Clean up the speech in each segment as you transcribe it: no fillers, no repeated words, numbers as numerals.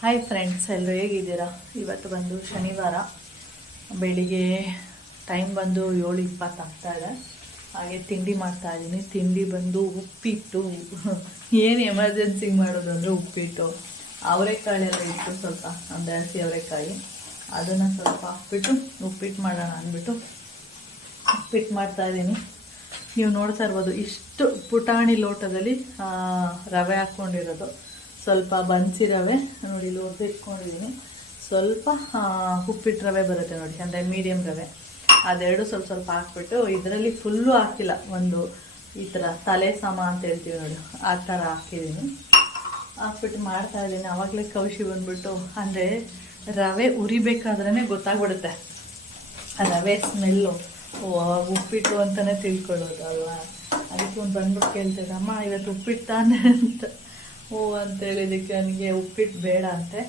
Hi friends, ಎಲ್ಲರೂ ಹೇಗಿದ್ದೀರಾ? ಇವತ್ತು ಬಂದು ಶನಿವಾರ ಬೆಳಿಗ್ಗೆ ಟೈಮ್ ಬಂದು 7:20 ಆಗ್ತಾ ಇದೆ. ಹಾಗೆ ತಿಂಡಿ ಮಾಡ್ತಾ ಇದ್ದೀನಿ. ತಿಂಡಿ ಬಂದು ಉಪ್ಪಿಟ್ಟು. ಏನು ಎಮರ್ಜೆನ್ಸಿಗೆ ಮಾಡೋದು ಅಂದರೆ ಉಪ್ಪಿಟ್ಟು. ಅವರೆಕಾಳೆಲ್ಲ ಇಟ್ಟು ಸ್ವಲ್ಪ ಒಂದು ಹಸಿ ಅವರೆಕಾಯಿ ಅದನ್ನು ಸ್ವಲ್ಪ ಹಾಕ್ಬಿಟ್ಟು ಉಪ್ಪಿಟ್ಟು ಮಾಡೋಣ ಅಂದ್ಬಿಟ್ಟು ಉಪ್ಪಿಟ್ಟು ಮಾಡ್ತಾಯಿದ್ದೀನಿ. ನೀವು ನೋಡ್ತಾ ಇರ್ಬೋದು, ಇಷ್ಟು ಪುಟಾಣಿ ಲೋಟದಲ್ಲಿ ರವೆ ಹಾಕ್ಕೊಂಡಿರೋದು. ಸ್ವಲ್ಪ ಬನ್ಸಿ ರವೆ ನೋಡಿ, ಇಲ್ಲಿ ಇಟ್ಕೊಂಡಿದ್ದೀನಿ. ಸ್ವಲ್ಪ ಉಪ್ಪಿಟ್ಟು ರವೆ ಬರುತ್ತೆ ನೋಡಿ, ಅಂದರೆ ಮೀಡಿಯಮ್ ರವೆ. ಅದೆರಡು ಸ್ವಲ್ಪ ಸ್ವಲ್ಪ ಹಾಕ್ಬಿಟ್ಟು, ಇದರಲ್ಲಿ ಫುಲ್ಲು ಹಾಕಿಲ್ಲ, ಒಂದು ಈ ಥರ ತಲೆ ಸಮ ಅಂತ ಹೇಳ್ತೀವಿ ನೋಡಿ, ಆ ಥರ ಹಾಕಿದ್ದೀನಿ. ಹಾಕ್ಬಿಟ್ಟು ಮಾಡ್ತಾಯಿದ್ದೀನಿ. ಆವಾಗಲೇ ಕೌಶಿ ಬಂದ್ಬಿಟ್ಟು, ಅಂದರೆ ರವೆ ಉರಿಬೇಕಾದ್ರೇ ಗೊತ್ತಾಗ್ಬಿಡುತ್ತೆ ಆ ರವೆ ಸ್ಮೆಲ್ಲು. ಉಪ್ಪಿಟ್ಟು ಅಂತಲೇ ತಿಳ್ಕೊಳ್ಳೋದು ಅಲ್ವಾ. ಅದಕ್ಕೆ ಒಂದು ಬಂದ್ಬಿಟ್ಟು ಕೇಳ್ತಿದ್ದೆ, ಅಮ್ಮ ಇವತ್ತು ಉಪ್ಪಿಟ್ಟು ತಾನೆ ಅಂತ. ಅಂತೇಳಿದಕ್ಕೆ ನನಗೆ ಉಪ್ಪಿಟ್ಟು ಬೇಡ ಅಂತೆ,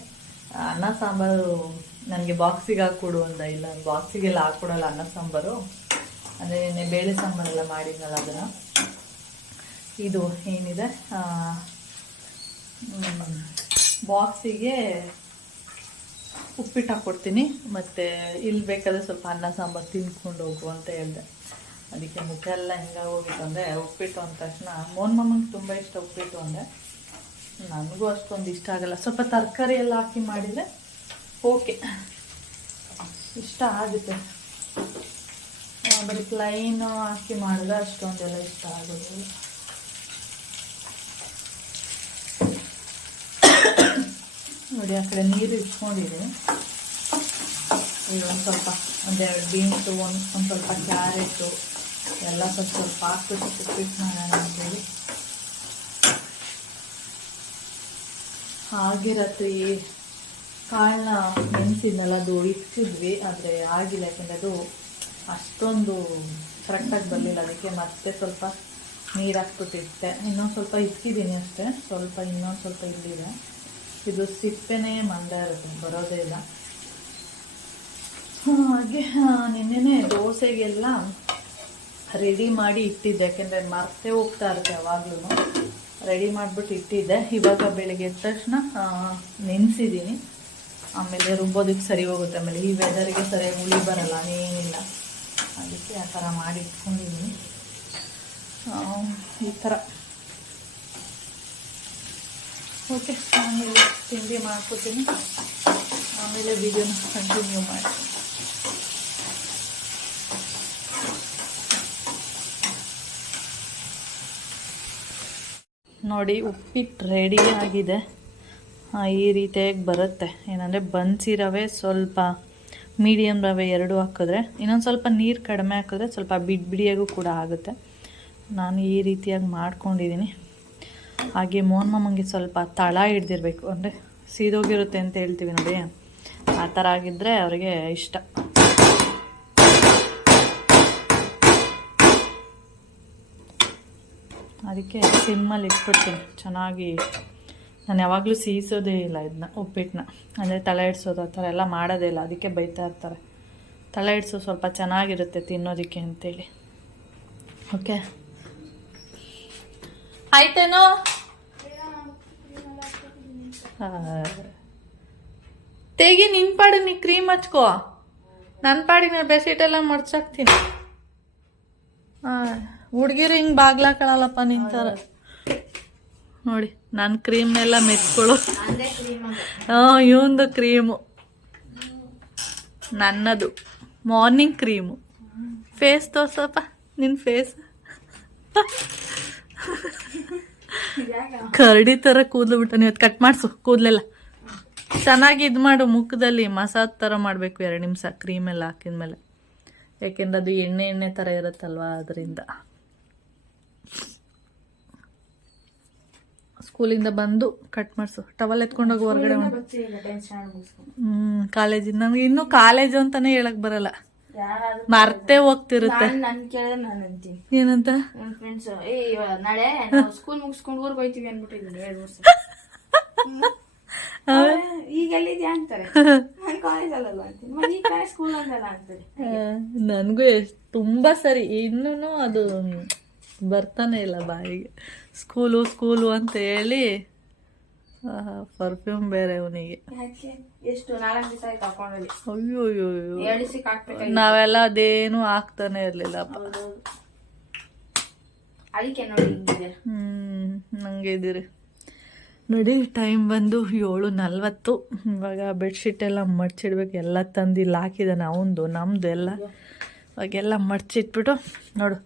ಅನ್ನ ಸಾಂಬಾರು ನನಗೆ ಬಾಕ್ಸಿಗೆ ಹಾಕ್ಕೊಡು ಅಂದ. ಇಲ್ಲ, ಬಾಕ್ಸಿಗೆಲ್ಲ ಹಾಕ್ಕೊಡಲ್ಲ ಅನ್ನ ಸಾಂಬಾರು, ಅಂದರೆ ನೆನ್ನೆ ಬೇಳೆ ಸಾಂಬಾರೆಲ್ಲ ಮಾಡಿದ್ನಲ್ಲ ಅದನ್ನು. ಇದು ಏನಿದೆ ಬಾಕ್ಸಿಗೆ ಉಪ್ಪಿಟ್ಟು ಹಾಕ್ಕೊಡ್ತೀನಿ, ಮತ್ತು ಇಲ್ಲಿ ಬೇಕಾದರೆ ಸ್ವಲ್ಪ ಅನ್ನ ಸಾಂಬಾರು ತಿನ್ಕೊಂಡು ಹೋಗು ಅಂತ ಹೇಳಿದೆ. ಅದಕ್ಕೆ ಮುಖ ಎಲ್ಲ ಹೆಂಗಾಗೋಗಿತ್ತು ಅಂದರೆ, ಉಪ್ಪಿಟ್ಟು ಅಂದ ತಕ್ಷಣ ಮೋನ್ಮಮ್ಮಗೆ ತುಂಬ ಇಷ್ಟ ಉಪ್ಪಿಟ್ಟು ಅಂದರೆ. ನನಗೂ ಅಷ್ಟೊಂದು ಇಷ್ಟ ಆಗಲ್ಲ. ಸ್ವಲ್ಪ ತರಕಾರಿ ಎಲ್ಲ ಹಾಕಿ ಮಾಡಿದರೆ ಓಕೆ, ಇಷ್ಟ ಆಗುತ್ತೆ. ಬರೀ ಪ್ಲೈನು ಹಾಕಿ ಮಾಡಿದ್ರೆ ಅಷ್ಟೊಂದೆಲ್ಲ ಇಷ್ಟ ಆಗೋದಿಲ್ಲ. ನೋಡಿ, ಆ ಕಡೆ ನೀರು ಇಟ್ಕೊಂಡಿದ್ದೀನಿ. ಈಗ ಒಂದು ಸ್ವಲ್ಪ ಒಂದೆರಡು ಬೀನ್ಸು, ಒಂದು ಸ್ವಲ್ಪ ಕ್ಯಾರೆಟು ಎಲ್ಲ ಸ್ವಲ್ಪ ಸ್ವಲ್ಪ ಹಾಕ್ಬಿಟ್ಟು ಉಪ್ಪಿಟ್ಟು ಮಾಡೋಣ ಅಂತೇಳಿ. ಹಾಗೆ ರಾತ್ರಿ ಕಾಳನ್ನ ನೆನೆಸಿದ್ನಲ್ಲ, ಅದು ಇಕ್ಕಿದ್ವಿ, ಆದರೆ ಆಗಿಲ್ಲ. ಯಾಕೆಂದರೆ ಅದು ಅಷ್ಟೊಂದು ಕರೆಕ್ಟಾಗಿ ಬರಲಿಲ್ಲ. ಅದಕ್ಕೆ ಮತ್ತೆ ಸ್ವಲ್ಪ ನೀರು ಹಾಕ್ಬಿಟ್ಟಿಟ್ಟೆ. ಇನ್ನೊಂದು ಸ್ವಲ್ಪ ಇಕ್ಕಿದ್ದೀನಿ ಅಷ್ಟೇ, ಸ್ವಲ್ಪ ಇನ್ನೊಂದು ಸ್ವಲ್ಪ ಇಲ್ಲಿದೆ. ಇದು ಸಿಪ್ಪೆನೇ ಮಂದ ಇರುತ್ತೆ, ಬರೋದೇ ಇಲ್ಲ. ಹಾಗೆ ನಿನ್ನೆನೇ ದೋಸೆಗೆಲ್ಲ ರೆಡಿ ಮಾಡಿ ಇಟ್ಟಿದ್ದೆ, ಯಾಕೆಂದರೆ ಮರ್ತೇ ಹೋಗ್ತಾ ಇರುತ್ತೆ ಯಾವಾಗಲೂ. ರೆಡಿ ಮಾಡಿಬಿಟ್ಟು ಇಟ್ಟಿದ್ದೆ. ಇವಾಗ ಬೆಳಿಗ್ಗೆ ಎದ್ದ ತಕ್ಷಣ ನೆನೆಸಿದ್ದೀನಿ, ಆಮೇಲೆ ರುಬ್ಬೋದಕ್ಕೆ ಸರಿ ಹೋಗುತ್ತೆ. ಆಮೇಲೆ ಈ ವೆದರಿಗೆ ಸರಿಯಾಗಿ ಹುಳಿ ಬರಲ್ಲ, ಏನಿಲ್ಲ. ಅದಕ್ಕೆ ಆ ಥರ ಮಾಡಿ ಇಟ್ಕೊಂಡಿದ್ದೀನಿ. ಈ ಥರ ಓಕೆ. ಆಮೇಲೆ ತಿಂಡಿ ಮಾಡ್ಕೊತೀನಿ, ಆಮೇಲೆ ವಿಡಿಯೋನ ಕಂಟಿನ್ಯೂ ಮಾಡಿ. ನೋಡಿ, ಉಪ್ಪಿಟ್ಟು ರೆಡಿ ಆಗಿದೆ. ಈ ರೀತಿಯಾಗಿ ಬರುತ್ತೆ. ಏನಂದರೆ ಬನ್ಸಿ ರವೆ, ಸ್ವಲ್ಪ ಮೀಡಿಯಮ್ ರವೆ ಎರಡು ಹಾಕಿದ್ರೆ, ಇನ್ನೊಂದು ಸ್ವಲ್ಪ ನೀರು ಕಡಿಮೆ ಹಾಕಿದ್ರೆ ಸ್ವಲ್ಪ ಬಿಡಿಯಾಗೂ ಕೂಡ ಆಗುತ್ತೆ. ನಾನು ಈ ರೀತಿಯಾಗಿ ಮಾಡ್ಕೊಂಡಿದ್ದೀನಿ. ಹಾಗೆ ಮೋನ್ಮಮ್ಮಗೆ ಸ್ವಲ್ಪ ತಳ ಹಿಡ್ದಿರ್ಬೇಕು, ಅಂದರೆ ಸೀದೋಗಿರುತ್ತೆ ಅಂತ ಹೇಳ್ತೀವಿ ನೋಡಿ, ಆ ಥರ ಆಗಿದ್ದರೆ ಅವರಿಗೆ ಇಷ್ಟ. ಅದಕ್ಕೆ ಸಿಮ್ಮಲ್ಲಿ ಇಟ್ಬಿಡ್ತೀನಿ ಚೆನ್ನಾಗಿ. ನಾನು ಯಾವಾಗಲೂ ಸೀಸೋದೇ ಇಲ್ಲ ಇದನ್ನ, ಉಪ್ಪಿಟ್ಟನ್ನ. ಅಂದರೆ ತಲೆ ಇಡ್ಸೋದು ಆ ಥರ ಎಲ್ಲ ಮಾಡೋದೇ ಇಲ್ಲ. ಅದಕ್ಕೆ ಬೈತಾ ಇರ್ತಾರೆ, ತಲೆ ಇಡ್ಸೋ ಸ್ವಲ್ಪ ಚೆನ್ನಾಗಿರುತ್ತೆ ತಿನ್ನೋದಕ್ಕೆ ಅಂತೇಳಿ. ಓಕೆ, ಆಯ್ತೇನೋ? ತೆಗಿ, ನಿನ್ನ ಪಾಡಿಗೆ ನೀ ಕ್ರೀಮ್ ಹಚ್ಕೋ, ನನ್ನ ಪಾಡಿಗೆ ನಾನು ಬೆಡ್ಶೀಟೆಲ್ಲ ಮಡ್ಚಾಕ್ತೀನಿ. ಹುಡುಗಿರು ಹಿಂಗೆ ಬಾಗ್ಲಾಕಳಲ್ಲಪ್ಪ ನಿಂತಾರ ನೋಡಿ. ನಾನು ಕ್ರೀಮ್ನೆಲ್ಲ ಮೆಚ್ಕೊಳ್ಳೋ. ಇವಂದು ಕ್ರೀಮು ನನ್ನದು ಮಾರ್ನಿಂಗ್ ಕ್ರೀಮು. ಫೇಸ್ ತೋರ್ಸಪ್ಪ ನಿನ್ನ ಫೇಸ್. ಕರಡಿ ಥರ ಕೂದಲು ಬಿಟ್ಟು ನೀವು ಕಟ್ ಮಾಡಿಸು ಕೂದಲೆಲ್ಲ ಚೆನ್ನಾಗಿ ಇದು ಮಾಡು. ಮುಖದಲ್ಲಿ ಮಸಾಜ್ ಥರ ಮಾಡಬೇಕು 2 ನಿಮಿಷ ಕ್ರೀಮೆಲ್ಲ ಹಾಕಿದ್ಮೇಲೆ, ಯಾಕೆಂದ್ರೆ ಅದು ಎಣ್ಣೆ ಥರ ಇರುತ್ತಲ್ವ, ಅದರಿಂದ. ಸ್ಕೂಲಿಂದ ಬಂದು ಕಟ್ ಮಾಡಿಸು. ಟವಲ್ ಎತ್ಕೊಂಡೋಗಿ ಹೊರಗಡೆ. ಕಾಲೇಜಿಂದ ನಮ್ಗೆ ಇನ್ನೂ ಕಾಲೇಜು ಅಂತಾನೆ ಹೇಳಕ್ ಬರಲ್ಲ, ಮರ್ತೇ ಹೋಗ್ತಿರುತ್ತೆ. ಏನಂತ ನಾಳೆ ಸ್ಕೂಲ್ ಮುಗಿಸ್ಕೊಂಡು ಊರ್ಗೆ ಹೋಯ್ತೀವಿ ಅನ್ಬಿಟ್ಟಿದ್ದೀನಿ 2 ವರ್ಷ. ಈಗ ಎಲ್ಲಿದ್ಯಾ ಅಂತಾರೆ, ನಾನು ಕಾಲೇಜ್ ಅಲ್ಲಲ್ಲ ಅಂತೀನಿ, ಈ ಕಡೆ ಸ್ಕೂಲ್ ಅಂದಲ್ಲ ಅಂತಾರೆ. ನನಗೂ ತುಂಬಾ ಸರಿ ಇನ್ನೂ ಅದು ಬರ್ತಾನೆ ಇಲ್ಲ ಬಾಯಿಗೆ. ಸ್ಕೂಲು ಸ್ಕೂಲು ಅಂತ ಹೇಳಿ ಪರ್ಫ್ಯೂಮ್ ಬೇರೆ ಅವನಿಗೆ. ಯಾಕೆ ಎಷ್ಟು 4 ದಿವಸ ಆಯ್ತು ಹಾಕೊಂಡಲ್ಲಿ. ಅಯ್ಯೋ ಅಯ್ಯೋ ಅಯ್ಯೋ. 2 ದಿವಸಕ್ಕೆ ಹಾಕ್ಬೇಕಾಗಿತ್ತು. ನಾವೆಲ್ಲ ಅದೇನು ಹಾಕ್ತಾನೆ ಇರ್ಲಿಲ್ಲಪ್ಪ. ಹೌದೌದು. ಅದಕ್ಕೆ ನೋಡಿ ಹಿಂಗಿದೆ. ನಂಗೆ ಇದ್ದೀರಿ ನೋಡಿ. ಟೈಮ್ ಬಂದು 7:40. ಇವಾಗ ಬೆಡ್ಶೀಟ್ ಎಲ್ಲ ಮಡ್ಚಿಡ್ಬೇಕು. ಎಲ್ಲ ತಂದು ಇಲ್ಲಿ ಹಾಕಿದ್ದಾನೆ ಅವನದು ನಮ್ಮದು ಎಲ್ಲ. ಇವಾಗೆಲ್ಲ ಮಡ್ಚಿಟ್ಬಿಟ್ಟು ನೋಡು,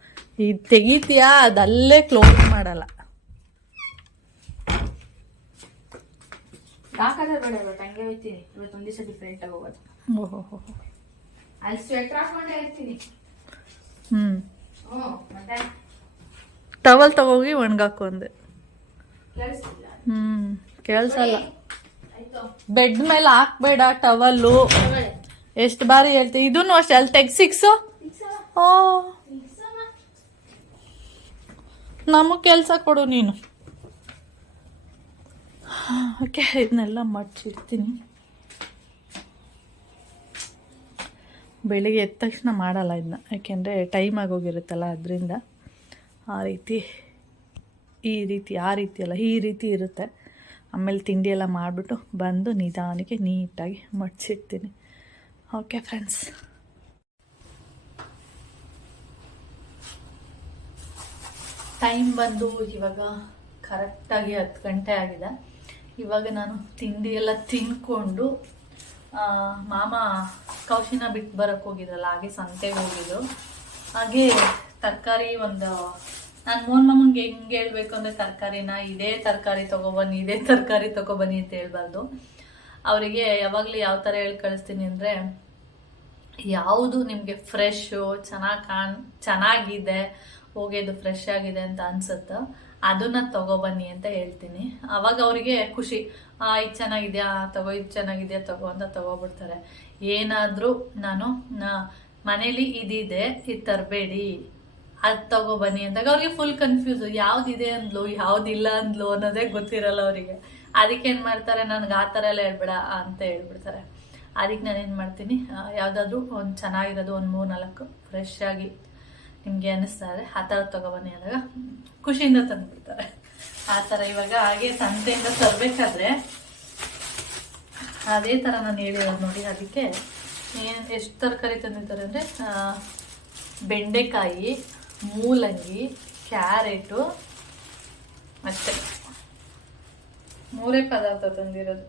ಈಗ ತೆಗಿತೀಯಾ ಅದಲ್ಲೇ ಕ್ಲೋಸ್ ಮಾಡಲ್ಲ. ಹಾಕೋದೇ ಬೇಡ, ಇವತ್ತು ಹಂಗೆ ಹೋಗ್ತೀನಿ. ಇವತ್ತೊಂದು ದಿವಸ ಡಿಫ್ರೆಂಟ್ ಆಗಿ ಹೋಗೋದು. ಓಹೋ. ಅಲ್ಲಿ ಸ್ವೆಟರ್ ಹಾಕೊಂಡೇ ಇರ್ತೀನಿ. ಮತ್ತೆ ಟವಲ್ ತಗೋಗಿ ಒಣಗಾಕು ಅಂದೆ. ಕೇಳಿಸ್ತಿಲ್ಲ. ಕೇಳಿಸಲ್ಲ. ಬೆಡ್ ಮೇಲೆ ಹಾಕ್ಬೇಡ ಟವಲ್ಲು. ಎಷ್ಟು ಬಾರಿ ಹೇಳ್ತೀವಿ. ಇದನ್ನು ಅಷ್ಟೇ, ಅಲ್ಲಿ ತೆಗ್ ಸಿಕ್ಸು. ಓ, ನಮಗೆ ಕೆಲಸ ಕೊಡು ನೀನು. ಓಕೆ, ಇದನ್ನೆಲ್ಲ ಮಡ್ಚಿಡ್ತೀನಿ. ಬೆಳಿಗ್ಗೆ ಎದ್ದ ತಕ್ಷಣ ಮಾಡಲ್ಲ ಇದನ್ನ, ಯಾಕೆಂದರೆ ಟೈಮ್ ಆಗೋಗಿರುತ್ತಲ್ಲ ಅದರಿಂದ. ಆ ರೀತಿ ಅಲ್ಲ, ಈ ರೀತಿ ಇರುತ್ತೆ. ಆಮೇಲೆ ತಿಂಡಿ ಎಲ್ಲ ಮಾಡಿಬಿಟ್ಟು ಬಂದು ನಿಧಾನಕ್ಕೆ ನೀಟಾಗಿ ಮಡ್ಚಿಡ್ತೀನಿ. ಓಕೆ ಫ್ರೆಂಡ್ಸ್, ಟೈಮ್ ಬಂದು ಇವಾಗ ಕರೆಕ್ಟಾಗಿ 10 ಗಂಟೆ ಆಗಿದೆ. ಇವಾಗ ನಾನು ತಿಂಡಿ ಎಲ್ಲ ತಿನ್ಕೊಂಡು, ಮಾಮ ಕೌಶಿನ ಬಿಟ್ಟು ಬರೋಕ್ಕೆ ಹೋಗಿದ್ರಲ್ಲ, ಹಾಗೆ ಸಂತೆಗೆ ಹೋಗಿದ್ದು. ಹಾಗೆ ತರಕಾರಿ ನಾನು ಮೋಹನ್ ಮಾಮನ್ಗೆ ಹೆಂಗೆ ಹೇಳ್ಬೇಕು ಅಂದರೆ, ತರಕಾರಿನ ಇದೇ ತರಕಾರಿ ತೊಗೊಬನ್ನಿ, ಇದೇ ತರಕಾರಿ ತೊಗೊಬನ್ನಿ ಅಂತ ಹೇಳ್ಬಾರ್ದು. ಅವರಿಗೆ ಯಾವಾಗಲೂ ಯಾವ ಥರ ಹೇಳಿ ಕಳಿಸ್ತೀನಿ ಅಂದರೆ, ಯಾವುದು ನಿಮಗೆ ಫ್ರೆಶ್ಶು ಚೆನ್ನಾಗಿದೆ, ಹೋಗೋದು ಫ್ರೆಶ್ ಆಗಿದೆ ಅಂತ ಅನ್ಸುತ್ತೋ ಅದನ್ನ ತಗೊಬನ್ನಿ ಅಂತ ಹೇಳ್ತೀನಿ. ಅವಾಗ ಅವರಿಗೆ ಖುಷಿ. ಇದು ಚೆನ್ನಾಗಿದೆಯಾ ತಗೋ, ಇದು ಚೆನ್ನಾಗಿದೆಯಾ ತಗೋ ಅಂತ ತಗೋಬಿಡ್ತಾರೆ. ಏನಾದರೂ ನಾನು ಮನೇಲಿ ಇದಿದೆ, ಇದು ತರಬೇಡಿ, ಅದು ತಗೊಬನ್ನಿ ಅಂದಾಗ ಅವ್ರಿಗೆ ಫುಲ್ ಕನ್ಫ್ಯೂಸು. ಯಾವುದಿದೆ ಅಂದ್ಲು, ಯಾವುದಿಲ್ಲ ಅಂದ್ಲು ಅನ್ನೋದೇ ಗೊತ್ತಿರಲ್ಲ ಅವರಿಗೆ. ಅದಕ್ಕೆ ಏನು ಮಾಡ್ತಾರೆ, ನನಗೆ ಆ ಥರ ಎಲ್ಲ ಹೇಳ್ಬೇಡ ಅಂತ ಹೇಳ್ಬಿಡ್ತಾರೆ. ಅದಕ್ಕೆ ನಾನೇನು ಮಾಡ್ತೀನಿ, ಯಾವುದಾದ್ರೂ ಒಂದು ಚೆನ್ನಾಗಿರೋದು, ಒಂದು 3-4 ಫ್ರೆಶ್ ಆಗಿ ನಿಮಗೆ ಅನ್ನಿಸ್ತಾ ಇದೆ ಆ ಥರ ತೊಗೊಬನ್ನಿ ಅಂದಾಗ ಖುಷಿಯಿಂದ ತಂದುಬಿಡ್ತಾರೆ. ಆ ಥರ ಇವಾಗ ಹಾಗೆ ಸಂತೆಯಿಂದ ತರಬೇಕಾದ್ರೆ ಅದೇ ಥರ ನಾನು ಹೇಳಿರೋದು ನೋಡಿ. ಅದಕ್ಕೆ ಎಷ್ಟು ತರಕಾರಿ ತಂದಿದ್ದಾರೆ ಅಂದರೆ, ಬೆಂಡೆಕಾಯಿ, ಮೂಲಂಗಿ, ಕ್ಯಾರೆಟು, ಮತ್ತೆ 3 ಪದಾರ್ಥ ತಂದಿರೋದು.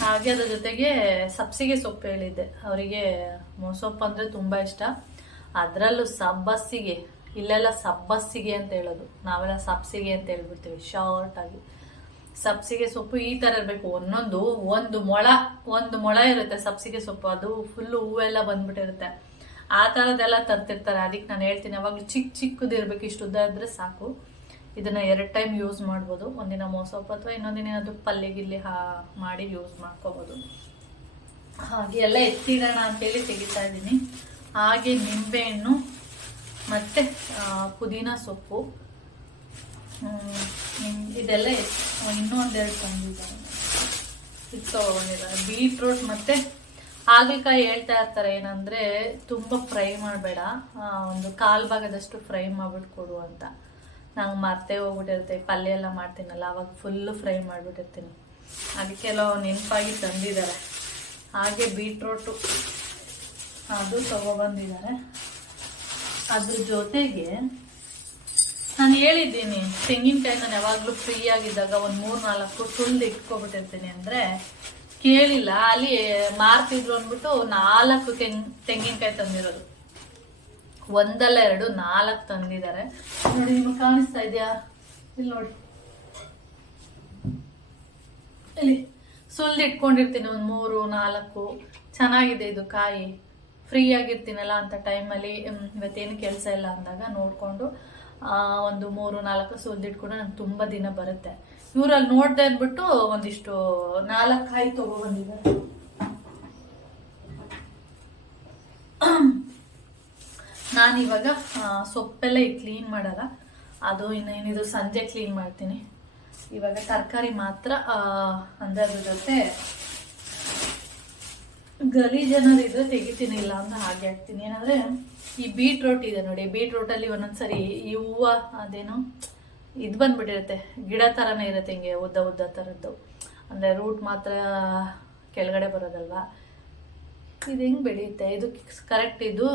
ಹಾಗೆ ಅದ್ರ ಜೊತೆಗೆ ಸಬ್ಸಿಗೆ ಸೊಪ್ಪು ಹೇಳಿದ್ದೆ. ಅವರಿಗೆ ಸೊಪ್ಪು ಅಂದರೆ ತುಂಬ ಇಷ್ಟ. ಅದರಲ್ಲೂ ಸಬ್ಬಸ್ಸಿಗೆ, ಇಲ್ಲೆಲ್ಲ ಸಬ್ಬಸ್ಸಿಗೆ ಅಂತ ಹೇಳೋದು, ನಾವೆಲ್ಲ ಸಬ್ಸಿಗೆ ಅಂತ ಹೇಳ್ಬಿಡ್ತೀವಿ ಶಾರ್ಟಾಗಿ. ಸಬ್ಸಿಗೆ ಸೊಪ್ಪು ಈ ಥರ ಇರಬೇಕು. ಒಂದು ಮೊಳ ಇರುತ್ತೆ ಸಬ್ಸಿಗೆ ಸೊಪ್ಪು. ಅದು ಫುಲ್ಲು ಹೂವೆಲ್ಲ ಬಂದ್ಬಿಟ್ಟಿರುತ್ತೆ. ಆ ಥರದ್ದೆಲ್ಲ ತರ್ತಿರ್ತಾರೆ. ಅದಕ್ಕೆ ನಾನು ಹೇಳ್ತೀನಿ, ಅವಾಗಲೂ ಚಿಕ್ಕದಿರ್ಬೇಕು. ಇಷ್ಟು ಉದ್ದ ಇದ್ರೆ ಸಾಕು. ಇದನ್ನು 2 ಟೈಮ್ ಯೂಸ್ ಮಾಡ್ಬೋದು. ಒಂದಿನ ಮೊಸೊಪ್ಪು ಅಥವಾ ಇನ್ನೊಂದಿನ ಅದು ಪಲ್ಯ ಮಾಡಿ ಯೂಸ್ ಮಾಡ್ಕೋಬೋದು. ಹಾಗೆ ಎಲ್ಲ ಎತ್ತಿಡೋಣ ಅಂತೇಳಿ ತೆಗಿತಾ ಇದ್ದೀನಿ. ಹಾಗೆ ನಿಂಬೆಹಣ್ಣು ಮತ್ತು ಪುದೀನ ಸೊಪ್ಪು, ಇದೆಲ್ಲ ಇನ್ನೂ 1-2 ತಂದಿದ್ದಾರೆ. ಇದು ತೊಗೊಂಡಿದ್ದಾರೆ. ಬೀಟ್ರೂಟ್ ಮತ್ತು ಹಾಗಲಕಾಯಿ ಹೇಳ್ತಾ ಇರ್ತಾರೆ ಏನಂದರೆ, ತುಂಬ ಫ್ರೈ ಮಾಡಬೇಡ, ಒಂದು 1/4 ಭಾಗದಷ್ಟು ಫ್ರೈ ಮಾಡಿಬಿಟ್ಟು ಕೊಡು ಅಂತ. ನಂಗೆ ಮರ್ತೇ ಹೋಗ್ಬಿಟ್ಟಿರುತ್ತೆ. ಪಲ್ಯ ಎಲ್ಲ ಮಾಡ್ತೀನಲ್ಲ, ಅವಾಗ ಫುಲ್ಲು ಫ್ರೈ ಮಾಡಿಬಿಟ್ಟಿರ್ತೀನಿ. ಅದಕ್ಕೆಲ್ಲ ನೆನಪಾಗಿ ತಂದಿದ್ದಾರೆ. ಹಾಗೆ ಬೀಟ್ರೋಟು ಅದು ತೊಗೊಬಂದಿದ್ದಾರೆ. ಅದ್ರ ಜೊತೆಗೆ ನಾನು ಹೇಳಿದ್ದೀನಿ, ತೆಂಗಿನಕಾಯಿ ನಾನು ಯಾವಾಗಲೂ ಫ್ರೀ ಆಗಿದ್ದಾಗ ಒಂದು 3-4 ತುಳಿದು ಇಟ್ಕೊಬಿಟ್ಟಿರ್ತೀನಿ. ಅಂದರೆ ಕೇಳಿಲ್ಲ, ಅಲ್ಲಿ ಮಾರ್ತಿದ್ರು ಅಂದ್ಬಿಟ್ಟು 4 ತೆಂಗಿನಕಾಯಿ ತಂದಿರೋದು. 1 ಅಲ್ಲ 2, 4 ತಂದಿದ್ದಾರೆ. ನೋಡಿ, ನಿಮಗೆ ಕಾಣಿಸ್ತಾ ಇದೆಯಾ? ಇಲ್ಲಿ ನೋಡಿ, ಇಲ್ಲಿ ಸುಲ್ದು ಇಟ್ಕೊಂಡಿರ್ತೀನಿ ಒಂದು 3-4. ಚೆನ್ನಾಗಿದೆ ಇದು ಕಾಯಿ. ಫ್ರೀ ಆಗಿರ್ತೀನಲ್ಲ ಅಂತ ಟೈಮಲ್ಲಿ, ಇವತ್ತೇನು ಕೆಲಸ ಇಲ್ಲ ಅಂದಾಗ ನೋಡಿಕೊಂಡು ಒಂದು 3-4 ಸುಲ್ದು ಇಟ್ಕೊಂಡು ನಂಗೆ ತುಂಬ ದಿನ ಬರುತ್ತೆ. ಇವರಲ್ಲಿ ನೋಡ್ದೆ ಅಂದ್ಬಿಟ್ಟು ಒಂದಿಷ್ಟು 4 ಕಾಯಿ ತೊಗೊಬಂದಿದ್ದಾರೆ. ನಾನಿವಾಗ ಸೊಪ್ಪೆಲ್ಲ ಕ್ಲೀನ್ ಮಾಡಲ್ಲ, ಅದು ಇನ್ನೇನಿದು ಸಂಜೆ ಕ್ಲೀನ್ ಮಾಡ್ತೀನಿ. ಇವಾಗ ತರಕಾರಿ ಮಾತ್ರ ಅಂದರೆ ಅದ್ರ ಜೊತೆ ಗಲೀಜೇನಾದ್ರು ಇದ್ರೆ ತೆಗಿತೀನಿ, ಇಲ್ಲ ಅಂದ್ರೆ ಹಾಗೆ ಹಾಕ್ತೀನಿ. ಏನಂದರೆ ಈ ಬೀಟ್ರೋಟ್ ಇದೆ ನೋಡಿ, ಬೀಟ್ರೋಟಲ್ಲಿ ಒಂದೊಂದ್ಸರಿ ಈ ಹೂವು ಅದೇನು ಇದು ಬಂದ್ಬಿಟ್ಟಿರುತ್ತೆ, ಗಿಡ ಥರನೇ ಇರುತ್ತೆ, ಹಿಂಗೆ ಉದ್ದ ಉದ್ದ ಥರದ್ದು. ಅಂದರೆ ರೂಟ್ ಮಾತ್ರ ಕೆಳಗಡೆ ಬರೋದಲ್ವಾ. ಇದು ಹೆಂಗೆ ಬೆಳೆಯುತ್ತೆ ಇದು ಕರೆಕ್ಟ್. ಇದು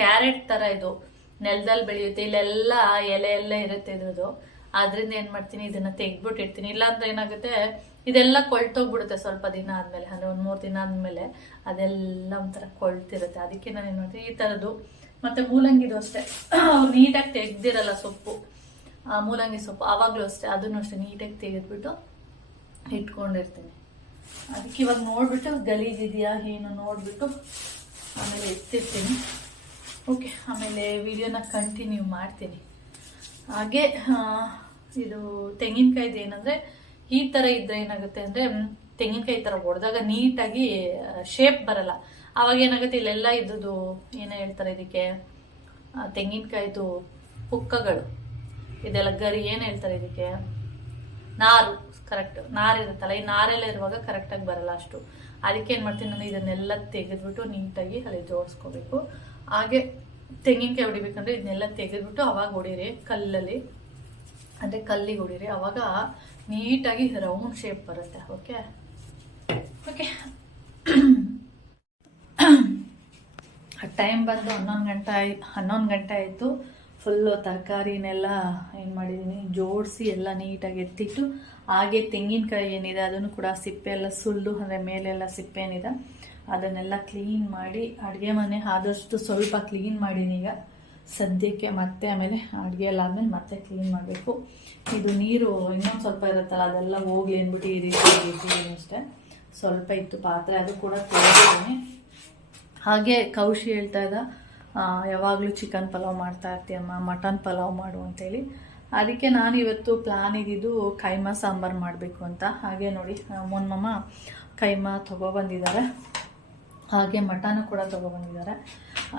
ಕ್ಯಾರೆಟ್ ಥರ ಇದು ನೆಲದಲ್ಲಿ ಬೆಳೆಯುತ್ತೆ. ಇಲ್ಲೆಲ್ಲ ಎಲೆ ಎಲ್ಲ ಇರುತ್ತೆ ಇದ್ರದ್ದು. ಆದ್ರಿಂದ ಏನು ಮಾಡ್ತೀನಿ, ಇದನ್ನು ತೆಗ್ದ್ಬಿಟ್ಟಿರ್ತೀನಿ. ಇಲ್ಲಾಂದ್ರೆ ಏನಾಗುತ್ತೆ, ಇದೆಲ್ಲ ಕೊಳ್ತೋಗ್ಬಿಡುತ್ತೆ ಸ್ವಲ್ಪ ದಿನ ಆದಮೇಲೆ, ಅಂದರೆ ಒಂದು 3 ದಿನ ಆದಮೇಲೆ ಅದೆಲ್ಲ ಒಂಥರ ಕೊಳ್ತಿರುತ್ತೆ. ಅದಕ್ಕೆ ನಾನು ಏನು ಮಾಡ್ತೀನಿ, ಈ ಥರದ್ದು. ಮತ್ತು ಮೂಲಂಗಿದು ಅಷ್ಟೇ, ಅವ್ರು ನೀಟಾಗಿ ತೆಗ್ದಿರಲ್ಲ ಸೊಪ್ಪು, ಮೂಲಂಗಿ ಸೊಪ್ಪು, ಆವಾಗಲೂ ಅಷ್ಟೇ, ಅದನ್ನು ಅಷ್ಟೇ ನೀಟಾಗಿ ತೆಗೆದ್ಬಿಟ್ಟು ಇಟ್ಕೊಂಡಿರ್ತೀನಿ. ಅದಕ್ಕೆ ಇವಾಗ ನೋಡಿಬಿಟ್ಟು ಗಲೀಜಿದೆಯಾ ಏನು ನೋಡಿಬಿಟ್ಟು ಆಮೇಲೆ ಎತ್ತಿರ್ತೀನಿ. ಓಕೆ, ಆಮೇಲೆ ವಿಡಿಯೋನ ಕಂಟಿನ್ಯೂ ಮಾಡ್ತೀನಿ. ಹಾಗೆ ಇದು ತೆಂಗಿನಕಾಯ್ದು ಏನಂದರೆ, ಈ ಥರ ಇದ್ದರೆ ಏನಾಗುತ್ತೆ ಅಂದರೆ, ತೆಂಗಿನಕಾಯಿ ಥರ ಹೊಡೆದಾಗ ನೀಟಾಗಿ ಶೇಪ್ ಬರಲ್ಲ. ಆವಾಗ ಏನಾಗುತ್ತೆ, ಇಲ್ಲೆಲ್ಲ ಇದ್ದದ್ದು ಏನೋ ಹೇಳ್ತಾರೆ ಇದಕ್ಕೆ, ತೆಂಗಿನಕಾಯ್ದು ಪುಕ್ಕಗಳು, ಇದೆಲ್ಲ ಗರಿ ಏನು ಹೇಳ್ತಾರೆ ಇದಕ್ಕೆ, ನಾರು, ಕರೆಕ್ಟ್ ನಾರು ಇರುತ್ತಲ್ಲ, ಈ ನಾರೆಲ್ಲ ಇರುವಾಗ ಕರೆಕ್ಟಾಗಿ ಬರಲ್ಲ ಅಷ್ಟು. ಅದಕ್ಕೆ ಏನು ಮಾಡ್ತೀನಿ ನಾನು, ಇದನ್ನೆಲ್ಲ ತೆಗೆದ್ಬಿಟ್ಟು ನೀಟಾಗಿ ಅಲ್ಲಿ ಜೋಡಿಸ್ಕೋಬೇಕು. ಹಾಗೆ ತೆಂಗಿನಕಾಯಿ ಹೊಡಿಬೇಕಂದ್ರೆ ಇದನ್ನೆಲ್ಲ ತೆಗೆದ್ಬಿಟ್ಟು ಅವಾಗ ಹೊಡೀರಿ ಕಲ್ಲಲ್ಲಿ, ಅಂದರೆ ಕಲ್ಲಿಗೆ ಹೊಡೀರಿ, ಅವಾಗ ನೀಟಾಗಿ ರೌಂಡ್ ಶೇಪ್ ಬರುತ್ತೆ. ಓಕೆ ಓಕೆ ಟೈಮ್ ಬಂದು 11 ಗಂಟೆ ಆಯಿತು. ಫುಲ್ಲು ತರಕಾರಿನೆಲ್ಲ ಏನು ಮಾಡಿದ್ದೀನಿ, ಜೋಡಿಸಿ ಎಲ್ಲ ನೀಟಾಗಿ ಎತ್ತಿಟ್ಟು, ಹಾಗೆ ತೆಂಗಿನಕಾಯಿ ಏನಿದೆ ಅದನ್ನು ಕೂಡ ಸಿಪ್ಪೆ ಎಲ್ಲ ಸುಲ್ದು, ಅಂದರೆ ಮೇಲೆಲ್ಲ ಸಿಪ್ಪೆ ಏನಿದೆ ಅದನ್ನೆಲ್ಲ ಕ್ಲೀನ್ ಮಾಡಿ, ಅಡುಗೆ ಮನೆ ಆದಷ್ಟು ಸ್ವಲ್ಪ ಕ್ಲೀನ್ ಮಾಡೀನಿ ಈಗ ಸದ್ಯಕ್ಕೆ. ಮತ್ತೆ ಆಮೇಲೆ ಅಡುಗೆ ಎಲ್ಲ ಆದಮೇಲೆ ಮತ್ತೆ ಕ್ಲೀನ್ ಮಾಡಬೇಕು. ಇದು ನೀರು ಇನ್ನೊಂದು ಸ್ವಲ್ಪ ಇರುತ್ತಲ್ಲ, ಅದೆಲ್ಲ ಹೋಗ್ಲಿ ಅಂದ್ಬಿಟ್ಟು ಈ ರೀತಿ ಅಷ್ಟೇ. ಸ್ವಲ್ಪ ಇತ್ತು ಪಾತ್ರೆ, ಅದು ಕೂಡ ತೊಳೆದಿದ್ದೀನಿ. ಹಾಗೆ ಕೌಶಿ ಹೇಳ್ತಾ ಇದ್ದ, ಯಾವಾಗಲೂ ಚಿಕನ್ ಪಲಾವ್ ಮಾಡ್ತಾ ಇರ್ತೀಯಮ್ಮ, ಮಟನ್ ಪಲಾವ್ ಮಾಡು ಅಂತೇಳಿ. ಅದಕ್ಕೆ ನಾನು ಇವತ್ತು ಪ್ಲಾನ್ ಇದ್ದಿದ್ದು ಕೈಮಾ ಸಾಂಬಾರು ಮಾಡಬೇಕು ಅಂತ. ಹಾಗೆ ನೋಡಿ ಮೊನ್ನಮ್ಮ ಕೈಮಾ ತೊಗೊಬಂದಿದ್ದಾರೆ, ಹಾಗೆ ಮಟನು ಕೂಡ ತೊಗೊಬಂದಿದ್ದಾರೆ.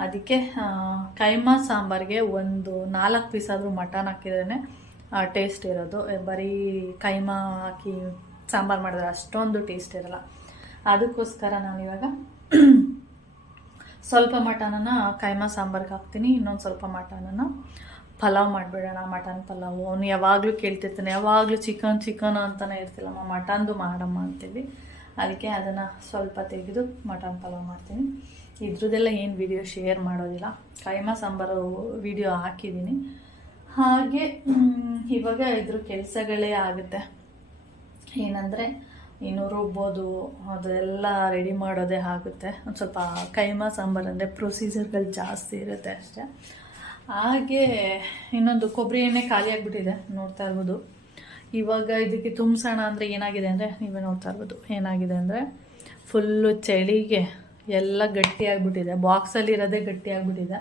ಅದಕ್ಕೆ ಕೈಮಾ ಸಾಂಬಾರಿಗೆ ಒಂದು 4 ಪೀಸ್ ಆದರೂ ಮಟನ್ ಹಾಕಿದ್ರೇ ಟೇಸ್ಟ್ ಇರೋದು. ಬರೀ ಕೈಮಾ ಹಾಕಿ ಸಾಂಬಾರು ಮಾಡಿದ್ರೆ ಅಷ್ಟೊಂದು ಟೇಸ್ಟ್ ಇರಲ್ಲ. ಅದಕ್ಕೋಸ್ಕರ ನಾನಿವಾಗ ಸ್ವಲ್ಪ ಮಟನನ್ನು ಕೈಮಾ ಸಾಂಬಾರ್ಗೆ ಹಾಕ್ತೀನಿ, ಇನ್ನೊಂದು ಸ್ವಲ್ಪ ಮಟನನ್ನು ಪಲಾವ್ ಮಾಡಿಬಿಡೋಣ, ಮಟನ್ ಪಲಾವು. ಅವನು ಯಾವಾಗಲೂ ಕೇಳ್ತಿರ್ತಾನೆ, ಯಾವಾಗಲೂ ಚಿಕನ್ ಅಂತಲೇ ಇರ್ತಿಲ್ಲಮ್ಮ, ಮಟನ್ದು ಮಾಡಮ್ಮ ಅಂತೀವಿ. ಅದಕ್ಕೆ ಅದನ್ನು ಸ್ವಲ್ಪ ತೆಗೆದು ಮಟನ್ ಪಲಾವ್ ಮಾಡ್ತೀನಿ. ಇದ್ರದ್ದೆಲ್ಲ ಏನು ವಿಡಿಯೋ ಶೇರ್ ಮಾಡೋದಿಲ್ಲ, ಕೈಮಾ ಸಾಂಬಾರು ವಿಡಿಯೋ ಹಾಕಿದ್ದೀನಿ. ಹಾಗೆ ಇವಾಗ ಇದ್ರ ಕೆಲಸಗಳೇ ಆಗುತ್ತೆ. ಏನಂದರೆ ಇನ್ನು ರುಬ್ಬೋದು, ಅದೆಲ್ಲ ರೆಡಿ ಮಾಡೋದೇ ಆಗುತ್ತೆ. ಒಂದು ಸ್ವಲ್ಪ ಕೈಮಾ ಸಾಂಬಾರು ಅಂದರೆ ಪ್ರೊಸೀಜರ್ಗಳು ಜಾಸ್ತಿ ಇರುತ್ತೆ ಅಷ್ಟೇ. ಹಾಗೆ ಇನ್ನೊಂದು ಕೊಬ್ಬರಿ ಎಣ್ಣೆ ಖಾಲಿ ಆಗಿಬಿಟ್ಟಿದೆ, ನೋಡ್ತಾ ಇರ್ಬೋದು. ಇವಾಗ ಇದಕ್ಕೆ ತುಂಬಿಸೋಣ ಅಂದರೆ ಏನಾಗಿದೆ ಅಂದರೆ, ನೀವೇ ನೋಡ್ತಾ ಇರ್ಬೋದು ಏನಾಗಿದೆ ಅಂದರೆ, ಫುಲ್ಲು ಚಳಿಗೆ ಎಲ್ಲ ಗಟ್ಟಿಯಾಗಿಬಿಟ್ಟಿದೆ, ಬಾಕ್ಸಲ್ಲಿ ಇರೋದೇ ಗಟ್ಟಿಯಾಗಿಬಿಟ್ಟಿದೆ.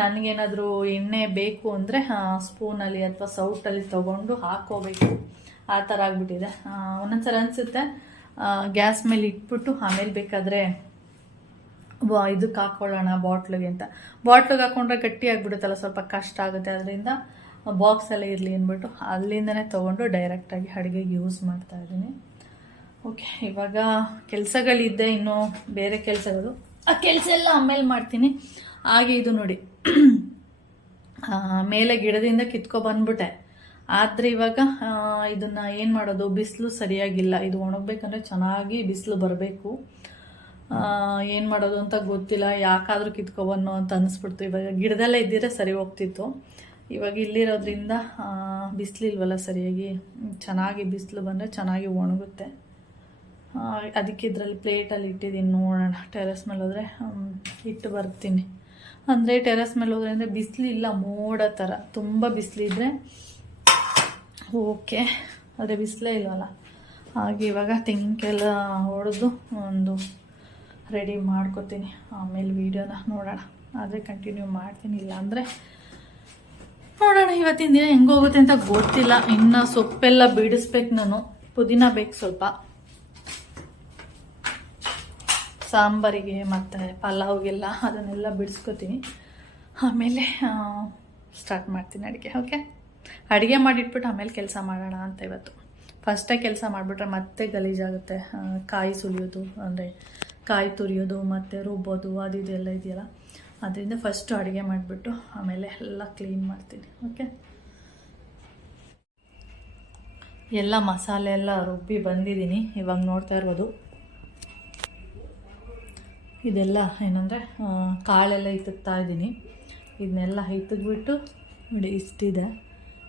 ನನಗೇನಾದರೂ ಎಣ್ಣೆ ಬೇಕು ಅಂದರೆ ಸ್ಪೂನಲ್ಲಿ ಅಥವಾ ಸೌಟಲ್ಲಿ ತೊಗೊಂಡು ಹಾಕ್ಕೋಬೇಕು, ಆ ಥರ ಆಗಿಬಿಟ್ಟಿದೆ. ಒಂದೊಂದ್ಸಲ ಅನಿಸುತ್ತೆ ಗ್ಯಾಸ್ ಮೇಲೆ ಇಟ್ಬಿಟ್ಟು ಆಮೇಲೆ ಬೇಕಾದರೆ ಇದಕ್ಕೆ ಹಾಕ್ಕೊಳ್ಳೋಣ ಬಾಟ್ಲಿಗೆ ಅಂತ. ಬಾಟ್ಲಿಗೆ ಹಾಕ್ಕೊಂಡ್ರೆ ಗಟ್ಟಿ ಆಗಿಬಿಡುತ್ತಲ್ಲ, ಸ್ವಲ್ಪ ಕಷ್ಟ ಆಗುತ್ತೆ. ಅದರಿಂದ ಬಾಕ್ಸಲ್ಲೇ ಇರಲಿ ಅಂದ್ಬಿಟ್ಟು ಅಲ್ಲಿಂದನೇ ತೊಗೊಂಡು ಡೈರೆಕ್ಟಾಗಿ ಅಡುಗೆಗೆ ಯೂಸ್ ಮಾಡ್ತಾಯಿದ್ದೀನಿ. ಓಕೆ, ಇವಾಗ ಕೆಲಸಗಳಿದ್ದೆ, ಇನ್ನೂ ಬೇರೆ ಕೆಲಸಗಳು, ಆ ಕೆಲಸ ಎಲ್ಲ ಆಮೇಲೆ ಮಾಡ್ತೀನಿ. ಹಾಗೆ ಇದು ನೋಡಿ ಮೇಲೆ ಗಿಡದಿಂದ ಕಿತ್ಕೊಬಂದ್ಬಿಟ್ಟೆ. ಆದರೆ ಇವಾಗ ಇದನ್ನು ಏನು ಮಾಡೋದು, ಬಿಸಿಲು ಸರಿಯಾಗಿಲ್ಲ. ಇದು ಒಣಗಬೇಕಂದ್ರೆ ಚೆನ್ನಾಗಿ ಬಿಸಿಲು ಬರಬೇಕು. ಏನು ಮಾಡೋದು ಅಂತ ಗೊತ್ತಿಲ್ಲ, ಯಾಕಾದರೂ ಕಿತ್ಕೊಬನ್ನೋ ಅಂತ ಅನಿಸ್ಬಿಡ್ತು. ಇವಾಗ ಗಿಡದಲ್ಲೇ ಇದ್ದಿದ್ರೆ ಸರಿ ಹೋಗ್ತಿತ್ತು. ಇವಾಗ ಇಲ್ಲಿರೋದ್ರಿಂದ ಬಿಸಿಲಿಲ್ವಲ್ಲ ಸರಿಯಾಗಿ, ಚೆನ್ನಾಗಿ ಬಿಸಿಲು ಬಂದರೆ ಚೆನ್ನಾಗಿ ಒಣಗುತ್ತೆ. ಅದಕ್ಕೆ ಇದರಲ್ಲಿ ಪ್ಲೇಟಲ್ಲಿ ಇಟ್ಟಿದ್ದೀನಿ, ನೋಡೋಣ. ಟೆರೆಸ್ ಮೇಲೆ ಹೋದರೆ ಇಟ್ಟು ಬರ್ತೀನಿ. ಅಂದರೆ ಟೆರೆಸ್ ಮೇಲೆ ಹೋದ್ರೆ ಅಂದರೆ ಬಿಸಿಲಿಲ್ಲ, ಮೋಡ ಥರ. ತುಂಬ ಬಿಸಿಲಿದ್ರೆ ಓಕೆ, ಆದರೆ ಬಿಸಿಲೇ ಇಲ್ವಲ್ಲ. ಹಾಗೆ ಇವಾಗ ತೆಂಗಿನಕಾಯೆಲ್ಲ ಹೊಡೆದು ಒಂದು ರೆಡಿ ಮಾಡ್ಕೊತೀನಿ. ಆಮೇಲೆ ವೀಡಿಯೋನ ನೋಡೋಣ, ಆದರೆ ಕಂಟಿನ್ಯೂ ಮಾಡ್ತೀನಿ, ಇಲ್ಲ ಅಂದರೆ ನೋಡೋಣ. ಇವತ್ತಿನ ದಿನ ಹೆಂಗೋಗುತ್ತೆ ಅಂತ ಗೊತ್ತಿಲ್ಲ. ಇನ್ನು ಸೊಪ್ಪೆಲ್ಲ ಬಿಡಿಸ್ಬೇಕು ನಾನು, ಪುದೀನ ಬೇಕು ಸ್ವಲ್ಪ ಸಾಂಬಾರಿಗೆ ಮತ್ತು ಪಲಾವ್ಗೆಲ್ಲ, ಅದನ್ನೆಲ್ಲ ಬಿಡಿಸ್ಕೊತೀನಿ. ಆಮೇಲೆ ಸ್ಟಾರ್ಟ್ ಮಾಡ್ತೀನಿ ಅಡುಗೆ. ಓಕೆ, ಅಡುಗೆ ಮಾಡಿಟ್ಬಿಟ್ಟು ಆಮೇಲೆ ಕೆಲಸ ಮಾಡೋಣ ಅಂತ. ಇವತ್ತು ಫಸ್ಟೇ ಕೆಲಸ ಮಾಡಿಬಿಟ್ರೆ ಮತ್ತೆ ಗಲೀಜಾಗುತ್ತೆ. ಕಾಯಿ ಸುಲಿಯೋದು, ಅಂದರೆ ಕಾಯಿ ತುರಿಯೋದು ಮತ್ತು ರುಬ್ಬೋದು, ಅದು ಇದೆಲ್ಲ ಇದೆಯಲ್ಲ. ಅದರಿಂದ ಫಸ್ಟು ಅಡುಗೆ ಮಾಡಿಬಿಟ್ಟು ಆಮೇಲೆ ಎಲ್ಲ ಕ್ಲೀನ್ ಮಾಡ್ತೀನಿ. ಓಕೆ, ಎಲ್ಲ ಮಸಾಲೆ ಎಲ್ಲ ರುಬ್ಬಿ ಬಂದಿದ್ದೀನಿ. ಇವಾಗ ನೋಡ್ತಾ ಇರ್ಬೋದು ಇದೆಲ್ಲ ಏನಂದರೆ ಕಾಳೆಲ್ಲ ಇತ್ತುತ್ತಾ ಇದ್ದೀನಿ. ಇದನ್ನೆಲ್ಲ ಹಿತ್ತಿದ್ಬಿಟ್ಟು ನೋಡಿ ಇಷ್ಟಿದೆ.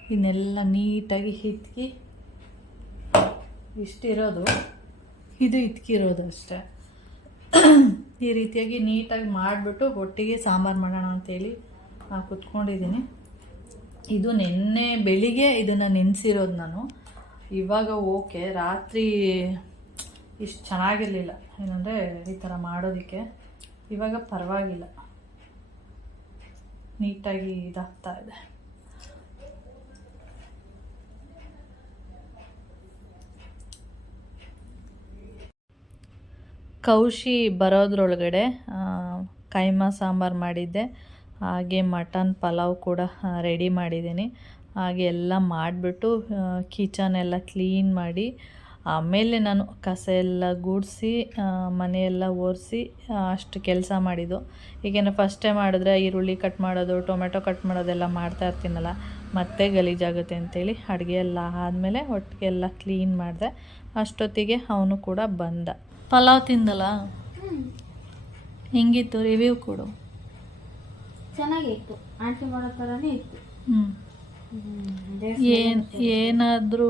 ಇದನ್ನೆಲ್ಲ ನೀಟಾಗಿ ಹಿತ್ಕಿ ಇಷ್ಟಿರೋದು, ಇದು ಇಟ್ಕಿರೋದು ಅಷ್ಟೇ. ಈ ರೀತಿಯಾಗಿ ನೀಟಾಗಿ ಮಾಡಿಬಿಟ್ಟು ಒಟ್ಟಿಗೆ ಸಾಂಬಾರು ಮಾಡೋಣ ಅಂತೇಳಿ ಕುತ್ಕೊಂಡಿದ್ದೀನಿ. ಇದು ನಿನ್ನೆ ಬೆಳಿಗ್ಗೆ ಇದನ್ನು ನೆನೆಸಿರೋದು ನಾನು. ಇವಾಗ ಓಕೆ, ರಾತ್ರಿ ಇಷ್ಟು ಚೆನ್ನಾಗಿರಲಿಲ್ಲ ಏನಂದರೆ ಈ ಥರ ಮಾಡೋದಕ್ಕೆ. ಇವಾಗ ಪರವಾಗಿಲ್ಲ, ನೀಟಾಗಿ ಇದಾಗ್ತಾ ಇದೆ. ಕೌಶಿ ಬರೋದ್ರೊಳಗಡೆ ಕೈಮಾ ಸಾಂಬಾರು ಮಾಡಿದ್ದೆ, ಹಾಗೆ ಮಟನ್ ಪಲಾವ್ ಕೂಡ ರೆಡಿ ಮಾಡಿದ್ದೀನಿ. ಹಾಗೆ ಎಲ್ಲ ಮಾಡಿಬಿಟ್ಟು ಕಿಚನ್ ಎಲ್ಲ ಕ್ಲೀನ್ ಮಾಡಿ ಆಮೇಲೆ ನಾನು ಕಸ ಎಲ್ಲ ಗುಡಿಸಿ ಮನೆಯೆಲ್ಲ ಒರೆಸಿ ಅಷ್ಟು ಕೆಲಸ ಮಾಡಿದ್ದು. ಈಗೇನು ಫಸ್ಟ್ ಟೈಮ್ ಮಾಡಿದ್ರೆ ಈರುಳ್ಳಿ ಕಟ್ ಮಾಡೋದು, ಟೊಮೆಟೊ ಕಟ್ ಮಾಡೋದೆಲ್ಲ ಮಾಡ್ತಾ ಇರ್ತೀನಲ್ಲ, ಮತ್ತೆ ಗಲೀಜಾಗುತ್ತೆ ಅಂತೇಳಿ ಅಡುಗೆ ಎಲ್ಲ ಆದಮೇಲೆ ಒಟ್ಟಿಗೆ ಎಲ್ಲ ಕ್ಲೀನ್ ಮಾಡಿದೆ. ಅಷ್ಟೊತ್ತಿಗೆ ಅವನು ಕೂಡ ಬಂದ. ಪಲಾವ್ ತಿಂದಲ್ಲ, ಹೆಂಗಿತ್ತು ರಿವ್ಯೂ ಕೊಡು. ಚೆನ್ನಾಗಿತ್ತು, ಆಂಟಿ ಮಾಡೋ ಥರನೇ ಇತ್ತು. ಏನಾದರೂ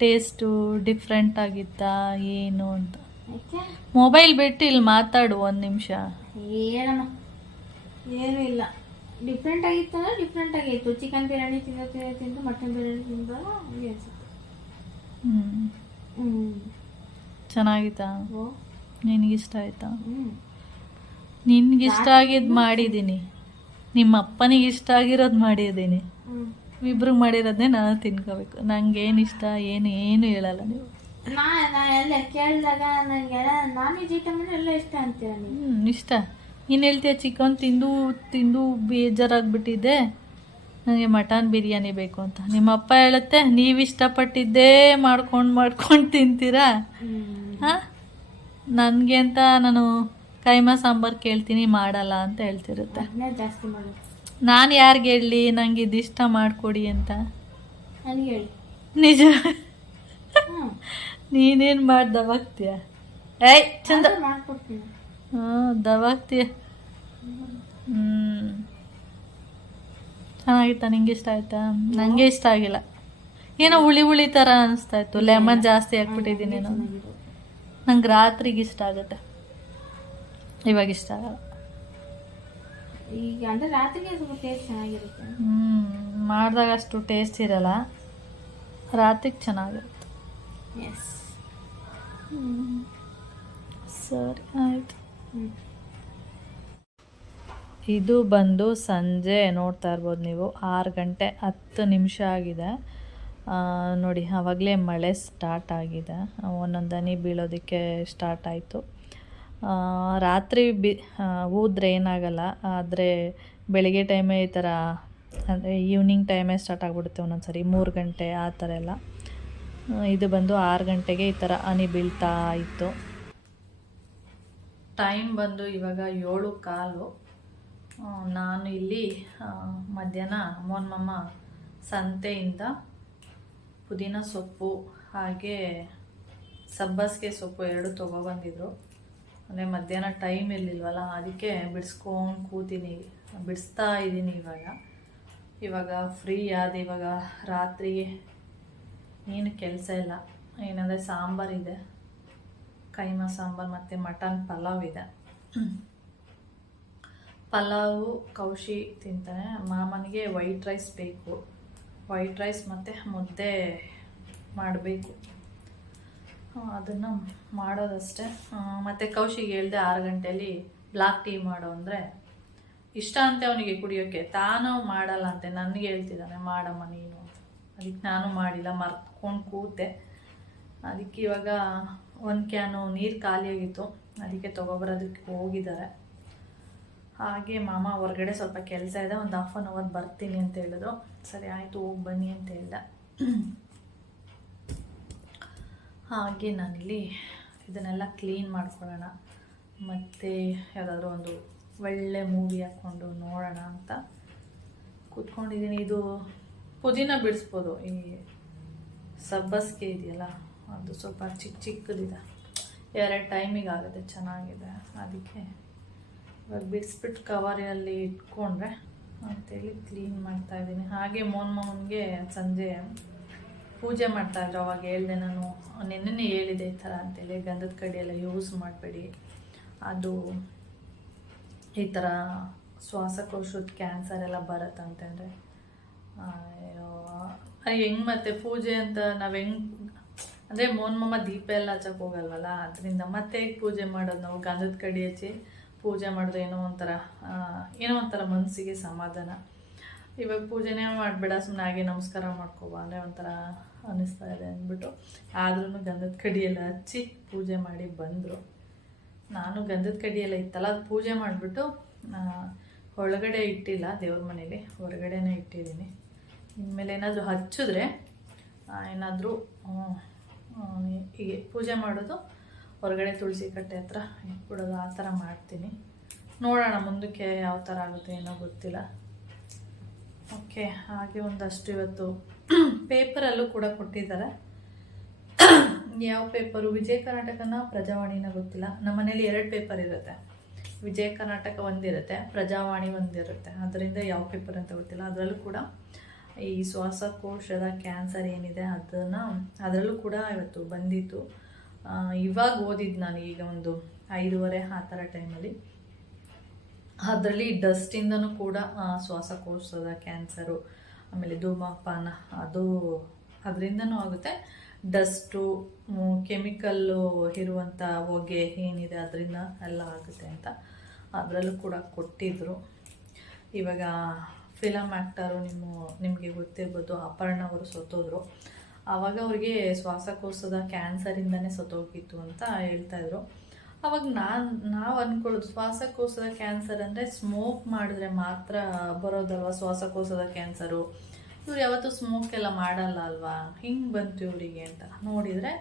ಟೇಸ್ಟು ಡಿಫ್ರೆಂಟ್ ಆಗಿತ್ತಾ ಏನು ಅಂತ? ಮೊಬೈಲ್ ಬಿಟ್ಟು ಇಲ್ಲಿ ಮಾತಾಡು ಒಂದು ನಿಮಿಷ. ಏನಮ್ಮ ಏನೂ ಇಲ್ಲ, ಡಿಫ್ರೆಂಟ್ ಆಗಿತ್ತು ಅಂದರೆ ಡಿಫ್ರೆಂಟ್ ಆಗಿತ್ತು. ಚಿಕನ್ ಬಿರಿಯಾನಿ ತಿಂದು ಮಟನ್ ಬಿರಿಯಾನಿ ತಿಂದಾಗ ಹಂಗೆ ಅನಿಸುತ್ತೆ. ಚೆನ್ನಾಗಿತ್ತಾ? ನಿನಗಿಷ್ಟ ಆಯ್ತಾ? ನಿನ್ಗಿಷ್ಟ ಆಗಿದ್ದು ಮಾಡಿದ್ದೀನಿ, ನಿಮ್ಮ ಅಪ್ಪನಿಗೆ ಇಷ್ಟ ಆಗಿರೋದು ಮಾಡಿದ್ದೀನಿ. ಇಬ್ರಿಗೆ ಮಾಡಿರೋದನ್ನೇ ನಾನು ತಿನ್ಕೋಬೇಕು. ನಂಗೇನು ಇಷ್ಟ ಏನು ಹೇಳಲ್ಲ ನೀವು. ನಾ ಎಲ್ಲ ಕೇಳಿದಾಗ ನನಗೆ ನಾನ್ ವೆಜ್ ಐಟಮ್ ಎಲ್ಲ ಇಷ್ಟ ಅಂತೀರ ನೀವು. ಇಷ್ಟ. ನೀನು ಹೇಳ್ತೀಯ ಚಿಕನ್ ತಿಂದು ತಿಂದು ಬೇಜಾರಾಗ್ಬಿಟ್ಟಿದ್ದೆ, ನನಗೆ ಮಟನ್ ಬಿರಿಯಾನಿ ಬೇಕು ಅಂತ. ನಿಮ್ಮ ಅಪ್ಪ ಹೇಳುತ್ತೆ ನೀವು ಇಷ್ಟಪಟ್ಟಿದ್ದೇ ಮಾಡ್ಕೊಂಡು ತಿಂತೀರಾ. ಹಾಂ, ನನಗೆ ಅಂತ ನಾನು ಕೈಮಾ ಸಾಂಬಾರು ಕೇಳ್ತೀನಿ ಮಾಡಲ್ಲ ಅಂತ ಹೇಳ್ತಿರುತ್ತೆ. ಜಾಸ್ತಿ ಮಾಡಿ ನಾನು ಯಾರಿಗೆ ಹೇಳಲಿ ನಂಗೆ ಇದಿಷ್ಟ ಮಾಡಿಕೊಡಿ ಅಂತ? ನನಗೆ ಹೇಳಿ. ನಿಜ? ನೀನೇನು ಮಾಡಿ ದವಾಗ್ತೀಯ? ಏಯ್ ಚಂದ ಮಾಡ್ಕೊಡ್ತೀನಿ. ದವಾಗ್ತೀಯ. ಚೆನ್ನಾಗಿತ್ತಾ? ನಿಂಗೆ ಇಷ್ಟ ಆಯ್ತಾ? ನನಗೆ ಇಷ್ಟ ಆಗಿಲ್ಲ, ಏನೋ ಹುಳಿ ಥರ ಅನಿಸ್ತಾ ಇತ್ತು. ಲೆಮನ್ ಜಾಸ್ತಿ ಹಾಕ್ಬಿಟ್ಟಿದ್ದೀನಿ ನಾನು. ನಂಗೆ ರಾತ್ರಿಗೆ ಇಷ್ಟ ಆಗುತ್ತೆ, ಇವಾಗ ಇಷ್ಟ ಆಗಲ್ಲ. ಈಗ ಅಂದರೆ ರಾತ್ರಿಗೆ ಸ್ವಲ್ಪ ಟೇಸ್ಟ್ ಚೆನ್ನಾಗಿರುತ್ತೆ. ಮಾಡಿದಾಗ ಅಷ್ಟು ಟೇಸ್ಟ್ ಇರಲ್ಲ, ರಾತ್ರಿಗೆ ಚೆನ್ನಾಗಿರುತ್ತೆ. ಎಸ್, ಸರಿ ಆಯಿತು. ಇದು ಬಂದು ಸಂಜೆ ನೋಡ್ತಾ ಇರ್ಬೋದು ನೀವು, 6:10 ಆಗಿದೆ. ನೋಡಿ ಆವಾಗಲೇ ಮಳೆ ಸ್ಟಾರ್ಟ್ ಆಗಿದೆ, ಒಂದೊಂದು ಹನಿ ಬೀಳೋದಕ್ಕೆ ಸ್ಟಾರ್ಟ್ ಆಯಿತು. ರಾತ್ರಿ ಊದ್ರೆ ಏನಾಗಲ್ಲ, ಆದರೆ ಬೆಳಿಗ್ಗೆ ಟೈಮೇ ಈ ಥರ ಅಂದರೆ ಈವ್ನಿಂಗ್ ಟೈಮೇ ಸ್ಟಾರ್ಟ್ ಆಗಿಬಿಡುತ್ತೆ ಒಂದೊಂದು ಸರಿ 3 ಗಂಟೆ ಆ ಥರ ಎಲ್ಲ. ಇದು ಬಂದು 6 ಗಂಟೆಗೆ ಈ ಥರ ಹನಿ ಬೀಳ್ತಾ ಇತ್ತು. ಟೈಮ್ ಬಂದು ಇವಾಗ 7:15. ನಾನು ಇಲ್ಲಿ ಮಧ್ಯಾಹ್ನ ಮೋನ್ಮಮ್ಮ ಸಂತೆಯಿಂದ ಪುದೀನ ಸೊಪ್ಪು ಹಾಗೆ ಸಬ್ಬಸಿಗೆ ಸೊಪ್ಪು 2 ತೊಗೊಬಂದಿದ್ರು. ಅಂದರೆ ಮಧ್ಯಾಹ್ನ ಟೈಮ್ ಇರಲಿಲ್ವಲ್ಲ, ಅದಕ್ಕೆ ಬಿಡಿಸ್ತಾ ಇದ್ದೀನಿ. ಇವಾಗ ಫ್ರೀ ಆದ. ಇವಾಗ ರಾತ್ರಿಗೆ ಏನು ಕೆಲಸ ಇಲ್ಲ, ಏನಂದರೆ ಸಾಂಬಾರಿದೆ, ಕೈಮಾ ಸಾಂಬಾರು ಮತ್ತು ಮಟನ್ ಪಲಾವ್ ಇದೆ. ಪಲಾವು ಕೌಶಿ ತಿಂತಾನೆ, ಮಾಮನಿಗೆ ವೈಟ್ ರೈಸ್ ಬೇಕು. ವೈಟ್ ರೈಸ್ ಮತ್ತು ಮುದ್ದೆ ಮಾಡಬೇಕು, ಅದನ್ನು ಮಾಡೋದಷ್ಟೇ. ಮತ್ತು ಕೌಶಿಗೆ ಹೇಳಿದೆ 6 ಗಂಟೆಯಲ್ಲಿ ಬ್ಲ್ಯಾಕ್ ಟೀ ಮಾಡು ಅಂದರೆ ಇಷ್ಟ ಅಂತೆ ಅವನಿಗೆ ಕುಡಿಯೋಕ್ಕೆ. ತಾನು ಮಾಡಲ್ಲ ಅಂತೆ, ನನಗೆ ಹೇಳ್ತಿದ್ದಾನೆ ಮಾಡಮ್ಮ ನೀನು ಅಂತ. ಅದಕ್ಕೆ ನಾನು ಮಾಡಿಲ್ಲ, ಮರ್ತ್ಕೊಂಡು ಕೂತೆ. ಅದಕ್ಕೆ ಇವಾಗ 1 ಕ್ಯಾನು ನೀರು ಖಾಲಿಯಾಗಿತ್ತು, ಅದಕ್ಕೆ ತೊಗೊಬರೋದಕ್ಕೆ ಹೋಗಿದ್ದಾರೆ. ಹಾಗೆ ಮಾಮ ಹೊರಗಡೆ ಸ್ವಲ್ಪ ಕೆಲಸ ಇದೆ, ಒಂದು 1/2 ಅವರ್ ಬರ್ತೀನಿ ಅಂತ ಹೇಳಿದ್ರು. ಸರಿ ಆಯಿತು ಹೋಗಿ ಬನ್ನಿ ಅಂತ ಹೇಳ್ದೆ. ಹಾಗೆ ನಾನಿಲ್ಲಿ ಇದನ್ನೆಲ್ಲ ಕ್ಲೀನ್ ಮಾಡ್ಕೊಳ್ಳೋಣ, ಮತ್ತು ಯಾವುದಾದ್ರೂ ಒಂದು ಒಳ್ಳೆ ಮೂವಿ ಹಾಕ್ಕೊಂಡು ನೋಡೋಣ ಅಂತ ಕೂತ್ಕೊಂಡಿದ್ದೀನಿ. ಇದು ಪುದೀನ ಬಿಡಿಸ್ಬೋದು, ಈ ಸಬ್ಬಸ್ಗೆ ಇದೆಯಲ್ಲ ಅದು ಸ್ವಲ್ಪ ಚಿಕ್ಕ ಚಿಕ್ಕದಿದೆ, 2 ಟೈಮಿಗೆ ಆಗುತ್ತೆ, ಚೆನ್ನಾಗಿದೆ. ಅದಕ್ಕೆ ಇವಾಗ ಬಿಡಿಸ್ಬಿಟ್ಟು ಕವರಲ್ಲಿ ಇಟ್ಕೊಂಡ್ರೆ ಅಂತೇಳಿ ಕ್ಲೀನ್ ಮಾಡ್ತಾಯಿದ್ದೀನಿ. ಹಾಗೆ ಮೋನ್ಗೆ ಸಂಜೆ ಪೂಜೆ ಮಾಡ್ತಾಯಿದ್ರು, ಅವಾಗ ಹೇಳಿದೆ ನಾನು, ನೆನ್ನೆ ಹೇಳಿದೆ ಈ ಥರ ಅಂತೇಳಿ, ಗಂಧದ ಕಡ್ಡಿ ಎಲ್ಲ ಯೂಸ್ ಮಾಡಬೇಡಿ, ಅದು ಈ ಥರ ಶ್ವಾಸಕೋಶದ ಕ್ಯಾನ್ಸರ್ ಎಲ್ಲ ಬರುತ್ತಂತಂದರೆ. ಹೆಂಗೆ ಮತ್ತೆ ಪೂಜೆ ಅಂತ ನಾವು ಹೆಂಗೆ ಅಂದರೆ ಮೋನ್ಮಮ್ಮ ದೀಪ ಎಲ್ಲ ಹಚ್ಚಕ್ಕೆ ಹೋಗಲ್ವಲ್ಲ, ಅದರಿಂದ ಮತ್ತೆ ಪೂಜೆ ಮಾಡೋದು ನಾವು ಗಂಧದ ಕಡ್ಡಿ ಹಚ್ಚಿ ಪೂಜೆ ಮಾಡೋದು ಏನೋ ಒಂಥರ ಮನಸ್ಸಿಗೆ ಸಮಾಧಾನ. ಇವಾಗ ಪೂಜೆನೇ ಮಾಡಬೇಡ, ಸುಮ್ಮನೆ ಹಾಗೆ ನಮಸ್ಕಾರ ಮಾಡ್ಕೋಬ ಅಂದರೆ ಒಂಥರ ಅನ್ನಿಸ್ತಾ ಇದೆ ಅಂದ್ಬಿಟ್ಟು ಆದ್ರೂ ಗಂಧದ ಕಡ್ಡಿ ಎಲ್ಲ ಹಚ್ಚಿ ಪೂಜೆ ಮಾಡಿ ಬಂದರು. ನಾನು ಗಂಧದ ಕಡ್ಡಿ ಎಲ್ಲ ಇತ್ತಲ್ಲ ಅದು ಪೂಜೆ ಮಾಡಿಬಿಟ್ಟು ಒಳಗಡೆ ಇಟ್ಟಿಲ್ಲ, ದೇವ್ರ ಮನೇಲಿ ಹೊರಗಡೆನೇ ಇಟ್ಟಿದ್ದೀನಿ. ಇನ್ಮೇಲೆ ಏನಾದರೂ ಹಚ್ಚಿದ್ರೆ ಏನಾದರೂ ಹೀಗೆ ಪೂಜೆ ಮಾಡೋದು ಹೊರಗಡೆ ತುಳಸಿ ಕಟ್ಟೆ ಹತ್ರ ಇಟ್ಬಿಡೋದು, ಆ ಥರ ಮಾಡ್ತೀನಿ. ನೋಡೋಣ ಮುಂದಕ್ಕೆ ಯಾವ ಥರ ಆಗುತ್ತೆ ಏನೋ ಗೊತ್ತಿಲ್ಲ. ಓಕೆ, ಹಾಗೆ ಒಂದಷ್ಟು ಇವತ್ತು ಪೇಪರಲ್ಲೂ ಕೂಡ ಕೊಟ್ಟಿದ್ದಾರೆ. ಯಾವ ಪೇಪರು, ವಿಜಯ ಕರ್ನಾಟಕನ ಪ್ರಜಾವಾಣಿನ ಗೊತ್ತಿಲ್ಲ. ನಮ್ಮ ಮನೇಲಿ 2 ಪೇಪರ್ ಇರುತ್ತೆ, ವಿಜಯ ಕರ್ನಾಟಕ ಒಂದಿರುತ್ತೆ, ಪ್ರಜಾವಾಣಿ ಒಂದಿರುತ್ತೆ. ಅದರಿಂದ ಯಾವ ಪೇಪರ್ ಅಂತ ಗೊತ್ತಿಲ್ಲ. ಅದರಲ್ಲೂ ಕೂಡ ಈ ಶ್ವಾಸಕೋಶದ ಕ್ಯಾನ್ಸರ್ ಏನಿದೆ ಅದರಲ್ಲೂ ಕೂಡ ಇವತ್ತು ಬಂದಿತ್ತು. ಇವಾಗ ಓದಿದ್ದು ನಾನು, ಈಗ ಒಂದು 5:30 ಆ ಥರ ಟೈಮಲ್ಲಿ. ಅದರಲ್ಲಿ ಡಸ್ಟಿಂದನೂ ಕೂಡ ಶ್ವಾಸಕೋಶದ ಕ್ಯಾನ್ಸರು, ಆಮೇಲೆ ಧೂಮಪಾನ ಅದರಿಂದನೂ ಆಗುತ್ತೆ. ಡಸ್ಟು, ಕೆಮಿಕಲ್ಲು ಇರುವಂಥ ಹೊಗೆ ಏನಿದೆ ಅದರಿಂದ ಎಲ್ಲ ಆಗುತ್ತೆ ಅಂತ ಅದರಲ್ಲೂ ಕೂಡ ಕೊಟ್ಟಿದ್ದರು. ಇವಾಗ ಫಿಲಮ್ ಆ್ಯಕ್ಟರು ನಿಮಗೆ ಗೊತ್ತಿರ್ಬೋದು, ಅಪರ್ಣ ಅವರು ಸತ್ತೋದ್ರು. ಆವಾಗ ಅವ್ರಿಗೆ ಶ್ವಾಸಕೋಶದ ಕ್ಯಾನ್ಸರಿಂದನೇ ಸತ್ತೋಗಿತ್ತು ಅಂತ ಹೇಳ್ತಾಯಿದ್ರು. ಅವಾಗ ನಾವು ಅಂದ್ಕೊಳ್ಳೋದು ಶ್ವಾಸಕೋಶದ ಕ್ಯಾನ್ಸರ್ ಅಂದರೆ ಸ್ಮೋಕ್ ಮಾಡಿದ್ರೆ ಮಾತ್ರ ಬರೋದಲ್ವ ಶ್ವಾಸಕೋಶದ ಕ್ಯಾನ್ಸರು, ಇವ್ರು ಯಾವತ್ತೂ ಸ್ಮೋಕ್ ಎಲ್ಲ ಮಾಡಲ್ಲ ಅಲ್ವಾ, ಹಿಂಗೆ ಬಂತು ಇವರಿಗೆ ಅಂತ ನೋಡಿದರೆ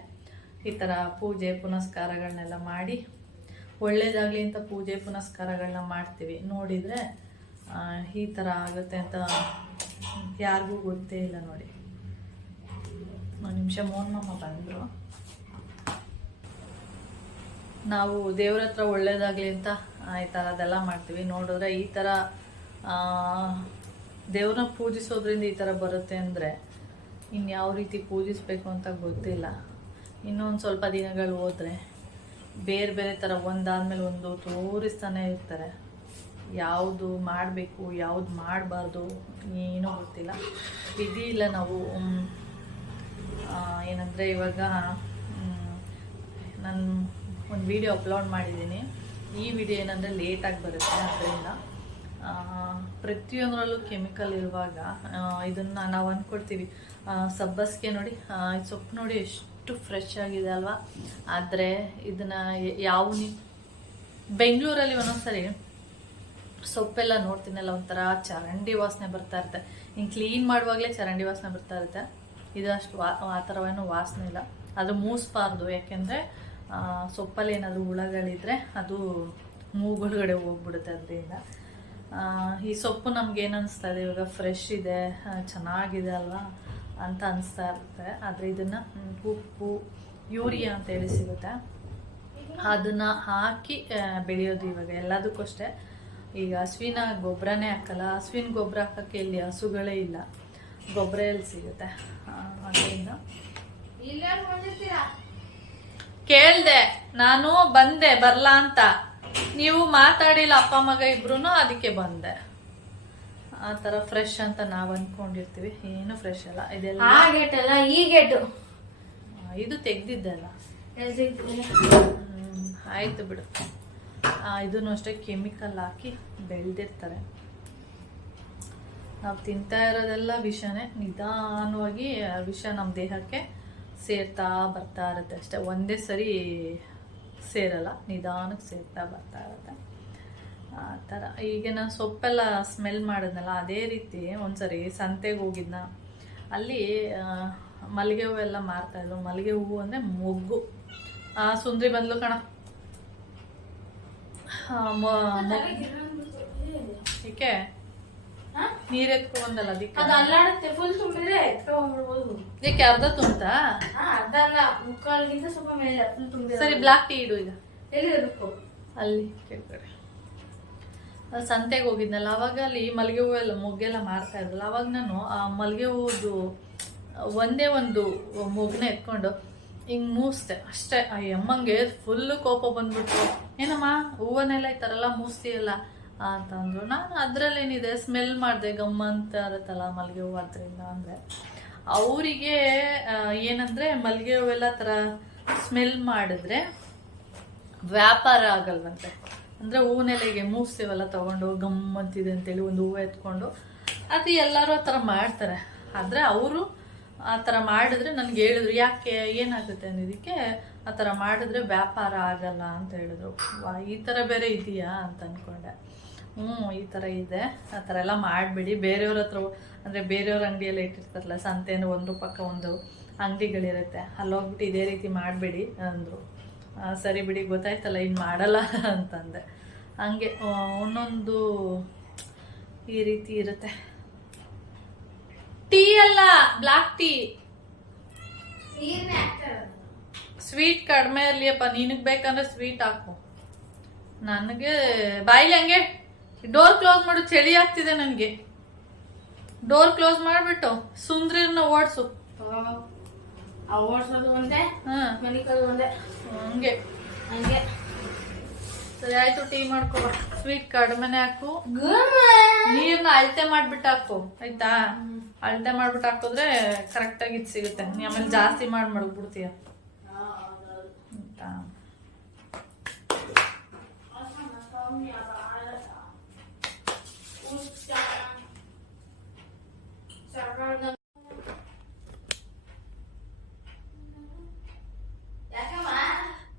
ಈ ಥರ ಪೂಜೆ ಪುನಸ್ಕಾರಗಳನ್ನೆಲ್ಲ ಮಾಡಿ ಒಳ್ಳೇದಾಗಲಿ ಅಂತ ಪೂಜೆ ಪುನಸ್ಕಾರಗಳನ್ನ ಮಾಡ್ತೀವಿ. ನೋಡಿದರೆ ಈ ಥರ ಆಗುತ್ತೆ ಅಂತ ಯಾರಿಗೂ ಗೊತ್ತೇ ಇಲ್ಲ. ನೋಡಿ, ಒಂದು ನಿಮಿಷ ಮೋನ್ಮಮ್ಮ ಬಂದರು. ನಾವು ದೇವ್ರ ಹತ್ರ ಒಳ್ಳೇದಾಗಲಿ ಅಂತ ಈ ಥರದ್ದೆಲ್ಲ ಮಾಡ್ತೀವಿ. ನೋಡಿದ್ರೆ ಈ ಥರ ದೇವ್ರನ್ನ ಪೂಜಿಸೋದ್ರಿಂದ ಈ ಥರ ಬರುತ್ತೆ ಅಂದರೆ ಇನ್ಯಾವ ರೀತಿ ಪೂಜಿಸಬೇಕು ಅಂತ ಗೊತ್ತಿಲ್ಲ. ಇನ್ನೊಂದು ಸ್ವಲ್ಪ ದಿನಗಳು ಹೋದರೆ ಬೇರೆ ಬೇರೆ ಥರ ಒಂದಾದ್ಮೇಲೆ ಒಂದು ತೋರಿಸ್ತಾನೆ ಇರ್ತಾರೆ. ಯಾವುದು ಮಾಡಬೇಕು ಯಾವುದು ಮಾಡಬಾರ್ದು ಏನೂ ಗೊತ್ತಿಲ್ಲ, ವಿಧಿ ಇಲ್ಲ. ನಾವು ಏನಂದರೆ ಇವಾಗ ನಾನು ಒಂದು ವಿಡಿಯೋ ಅಪ್ಲೋಡ್ ಮಾಡಿದ್ದೀನಿ. ಈ ವಿಡಿಯೋ ಏನಂದರೆ ಲೇಟಾಗಿ ಬರುತ್ತೆ, ಅದರಿಂದ ಪ್ರತಿಯೊಂದರಲ್ಲೂ ಕೆಮಿಕಲ್ ಇರುವಾಗ ಇದನ್ನು ನಾವು ಅಂದ್ಕೊಳ್ತೀವಿ. ಸಬ್ಬಸ್ಗೆ ನೋಡಿ, ಸೊಪ್ಪು ನೋಡಿ ಎಷ್ಟು ಫ್ರೆಶ್ ಆಗಿದೆ ಅಲ್ವಾ. ಆದರೆ ಇದನ್ನು ಬೆಂಗಳೂರಲ್ಲಿ ಒಂದೊಂದ್ಸರಿ ಸೊಪ್ಪೆಲ್ಲ ನೋಡ್ತೀನಲ್ಲ, ಒಂಥರ ಚರಂಡಿ ವಾಸನೆ ಬರ್ತಾ ಇರುತ್ತೆ. ಹಿಂಗೆ ಕ್ಲೀನ್ ಮಾಡುವಾಗಲೇ ಚರಂಡಿ ವಾಸನೆ ಬರ್ತಾ ಇರುತ್ತೆ. ಇದು ಅಷ್ಟು ಆ ಥರವೇನೂ ವಾಸನೆ ಇಲ್ಲ. ಅದು ಮೂಸ್ಬಾರ್ದು, ಯಾಕೆಂದರೆ ಸೊಪ್ಪಲ್ಲಿ ಏನಾದರೂ ಹುಳಗಳಿದ್ರೆ ಅದು ಮೂಗೊಳಗಡೆ ಹೋಗ್ಬಿಡುತ್ತೆ. ಅದರಿಂದ ಈ ಸೊಪ್ಪು ನಮ್ಗೆ ಏನು ಅನಿಸ್ತಾ ಇದೆ, ಇವಾಗ ಫ್ರೆಶ್ ಇದೆ, ಚೆನ್ನಾಗಿದೆ ಅಲ್ವಾ ಅಂತ ಅನಿಸ್ತಾ ಇರುತ್ತೆ. ಆದರೆ ಇದನ್ನು ಉಪ್ಪು, ಯೂರಿಯಾ ಅಂತೇಳಿ ಸಿಗುತ್ತೆ, ಅದನ್ನು ಹಾಕಿ ಬೆಳೆಯೋದು ಇವಾಗ ಎಲ್ಲದಕ್ಕೂ ಅಷ್ಟೇ. ಈಗ ಹಸುವಿನ ಗೊಬ್ಬರನೇ ಹಾಕಲ್ಲ, ಹಸುವಿನ ಗೊಬ್ಬರ ಹಾಕೋಕ್ಕೆ ಇಲ್ಲಿ ಹಸುಗಳೇ ಇಲ್ಲ, ಗೊಬ್ಬರ ಎಲ್ಲಿ ಸಿಗುತ್ತೆ. ಅದರಿಂದ ಕೇಳಿದೆ ನಾನು, ಬಂದೆ ಬರಲ್ಲ ಅಂತ, ನೀವು ಮಾತಾಡಿಲ್ಲ ಅಪ್ಪ ಮಗ ಇಬ್ರು, ಅದಕ್ಕೆ ಬಂದೆ. ಆ ಥರ ಫ್ರೆಶ್ ಅಂತ ನಾವು ಅಂದ್ಕೊಂಡಿರ್ತೀವಿ, ಏನು ಫ್ರೆಶ್ ಅಲ್ಲ. ಇದೆಲ್ಲ ಇದು ತೆಗ್ದಿದ್ದಲ್ಲ, ಆಯಿತು ಬಿಡು. ಇದನ್ನು ಅಷ್ಟೇ ಕೆಮಿಕಲ್ ಹಾಕಿ ಬೆಳೆದಿರ್ತಾರೆ. ನಾವು ತಿಂತಾ ಇರೋದೆಲ್ಲ ವಿಷನೇ, ನಿಧಾನವಾಗಿ ವಿಷ ನಮ್ಮ ದೇಹಕ್ಕೆ ಸೇರ್ತಾ ಬರ್ತಾ ಇರುತ್ತೆ ಅಷ್ಟೇ. ಒಂದೇ ಸರಿ ಸೇರಲ್ಲ, ನಿಧಾನಕ್ಕೆ ಸೇರ್ತಾ ಬರ್ತಾ ಇರುತ್ತೆ ಆ ಥರ. ಈಗ ನಾನು ಸೊಪ್ಪೆಲ್ಲ ಸ್ಮೆಲ್ ಮಾಡಿದ್ನಲ್ಲ, ಅದೇ ರೀತಿ ಒಂದ್ಸರಿ ಸಂತೆಗೆ ಹೋಗಿದ್ನ, ಅಲ್ಲಿ ಮಲ್ಲಿಗೆ ಹೂವೆಲ್ಲ ಮಾರ್ತಾಯಿದ್ರು. ಮಲ್ಲಿಗೆ ಹೂವು ಅಂದರೆ ಮೊಗ್ಗು. ಸುಂದ್ರಿ ಬಂದ್ಲು ಕಣ, ಏಕೆ ನೀರ್ ಎತ್ಕೊಂಡಲ್ಲ ಅದಕ್ಕೆ ಅದು ಅಲ್ಲಾಡುತ್ತೆ. ಫುಲ್ ತುಂಬಿದ್ರೆ ಎತ್ಕೊಂಡ್ಬಿಡ್ಬೋದು. ಇದಕ್ಕೆ ಅರ್ಧ ತುಂಬ್ತಾ? ಅರ್ಧ ಅಲ್ಲ, ಮುಕ್ಕಾಲ್ಗಿಂತ ಸ್ವಲ್ಪ ಮೇಲೆ ಫುಲ್ ತುಂಬಿದ್ರೆ. ಸರಿ, ಬ್ಲಾಕ್ ಟೀ ಇಡು ಈಗ. ಎಲ್ಲಿ ಇರಬೇಕು? ಅಲ್ಲಿ ಕೆಳಗಡೆ. ಸಂತೆಗೆ ಹೋಗಿದ್ನಲ್ಲ, ಅವಾಗ ಅಲ್ಲಿ ಮಲ್ಲಿಗೆ ಹೂವೆಲ್ಲ ಮೊಗ್ಗೆಲ್ಲ ಮಾರ್ತಾ ಇದ್ರಲ್ಲ, ಅವಾಗ ನಾನು ಆ ಮಲ್ಲಿಗೆ ಹೂವುದು ಒಂದೇ ಒಂದು ಮೊಗ್ನ ಎತ್ಕೊಂಡು ಹಿಂಗೆ ಮೂಸ್ತೆ ಅಷ್ಟೇ. ಆ ಅಮ್ಮಂಗೆ ಫುಲ್ಲು ಕೋಪ ಬಂದ್ಬಿಟ್ರು. ಏನಮ್ಮ ಹೂವನ್ನೆಲ್ಲ ಈ ಥರ ಎಲ್ಲ ಮೂಸ್ತಿಯಲ್ಲ ಅಂತಂದ್ರು. ನಾನು ಅದರಲ್ಲೇನಿದೆ, ಸ್ಮೆಲ್ ಮಾಡಿದೆ, ಗಮ್ಮಂತ ಇರುತ್ತಲ್ಲ ಮಲ್ಲಿಗೆ ಹೂವು ಅದರಿಂದ ಅಂದರೆ. ಅವರಿಗೆ ಏನಂದರೆ ಮಲ್ಲಿಗೆ ಹೂವೆಲ್ಲ ಥರ ಸ್ಮೆಲ್ ಮಾಡಿದ್ರೆ ವ್ಯಾಪಾರ ಆಗಲ್ವಂತೆ. ಅಂದರೆ ಹೂವನ್ನೆಲೆಗೆ ಮೂಸ್ತೀವಲ್ಲ ತೊಗೊಂಡು ಗಮ್ಮಂತಿದೆ ಅಂತೇಳಿ ಒಂದು ಹೂವು ಎತ್ಕೊಂಡು ಅದು ಎಲ್ಲರೂ ಆ ಥರ ಮಾಡ್ತಾರೆ. ಆದರೆ ಅವರು ಆ ಥರ ಮಾಡಿದ್ರೆ ನನಗೆ ಹೇಳಿದ್ರು, ಯಾಕೆ ಏನಾಗುತ್ತೆ ಅನ್ನೋದಕ್ಕೆ ಆ ಥರ ಮಾಡಿದ್ರೆ ವ್ಯಾಪಾರ ಆಗಲ್ಲ ಅಂತ ಹೇಳಿದ್ರು. ಈ ಥರ ಬೇರೆ ಇದೆಯಾ ಅಂತ ಅಂದ್ಕೊಂಡೆ. ಈ ಥರ ಇದೆ, ಆ ಥರ ಎಲ್ಲ ಮಾಡಬೇಡಿ. ಬೇರೆಯವ್ರ ಹತ್ರ ಅಂದರೆ ಬೇರೆಯವ್ರ ಅಂಗಡಿಯೆಲ್ಲ ಇಟ್ಟಿರ್ತಾರಲ್ಲ, ಸಂತೆನೂ ಒಂದು ಪಕ್ಕ ಒಂದು ಅಂಗಡಿಗಳಿರುತ್ತೆ, ಅಲ್ಲೋಗ್ಬಿಟ್ಟು ಇದೇ ರೀತಿ ಮಾಡಬೇಡಿ ಅಂದರು. ಸರಿ ಬಿಡಿ, ಗೊತ್ತಾಯ್ತಲ್ಲ, ಇನ್ನು ಮಾಡಲ್ಲ ಅಂತಂದೆ. ಹಂಗೆ ಒಂದೊಂದು ಈ ರೀತಿ ಇರುತ್ತೆ. ಟೀ ಅಲ್ಲ, ಬ್ಲಾಕ್ ಟೀ. ಸ್ವೀಟ್ ಕಡಿಮೆ ಇರ್ಲಿಯಪ್ಪ, ನಿನಗೆ ಬೇಕಂದ್ರೆ ಸ್ವೀಟ್ ಹಾಕು. ನನಗೆ ಬಾಯಿಲಿ ಹಂಗೆ ಡೋರ್ ಕ್ಲೋಸ್ ಮಾಡು, ಚಳಿ ಆಗ್ತಿದೆ ನನಗೆ. ಡೋರ್ ಕ್ಲೋಸ್ ಮಾಡಿಬಿಟ್ಟು ಸುಂದ್ರಿನ ಓಡಿಸು. ಓಡಿಸೋದು ಒಂದೇ, ಮನಿಕೋದು ಒಂದೇ. ಹಂಗೆ ಹಂಗೆ ಸರಿ ಆಯ್ತು. ಟೀ ಮಾಡ್ಕೊ, ಸ್ವೀಟ್ ಕಡಿಮೆನೆ ಹಾಕು. ನೀರ್ನ ಅಳತೆ ಮಾಡ್ಬಿಟ್ಟು ಹಾಕು, ಆಯ್ತಾ? ಅಳತೆ ಮಾಡ್ಬಿಟ್ಟು ಹಾಕಿದ್ರೆ ಕರೆಕ್ಟಾಗಿ ಇದು ಸಿಗುತ್ತೆ. ನೀ ಆಮೇಲೆ ಜಾಸ್ತಿ ಮಾಡಿ ಮಡಗ್ಬಿಡ್ತೀಯ ಆಯ್ತಾ?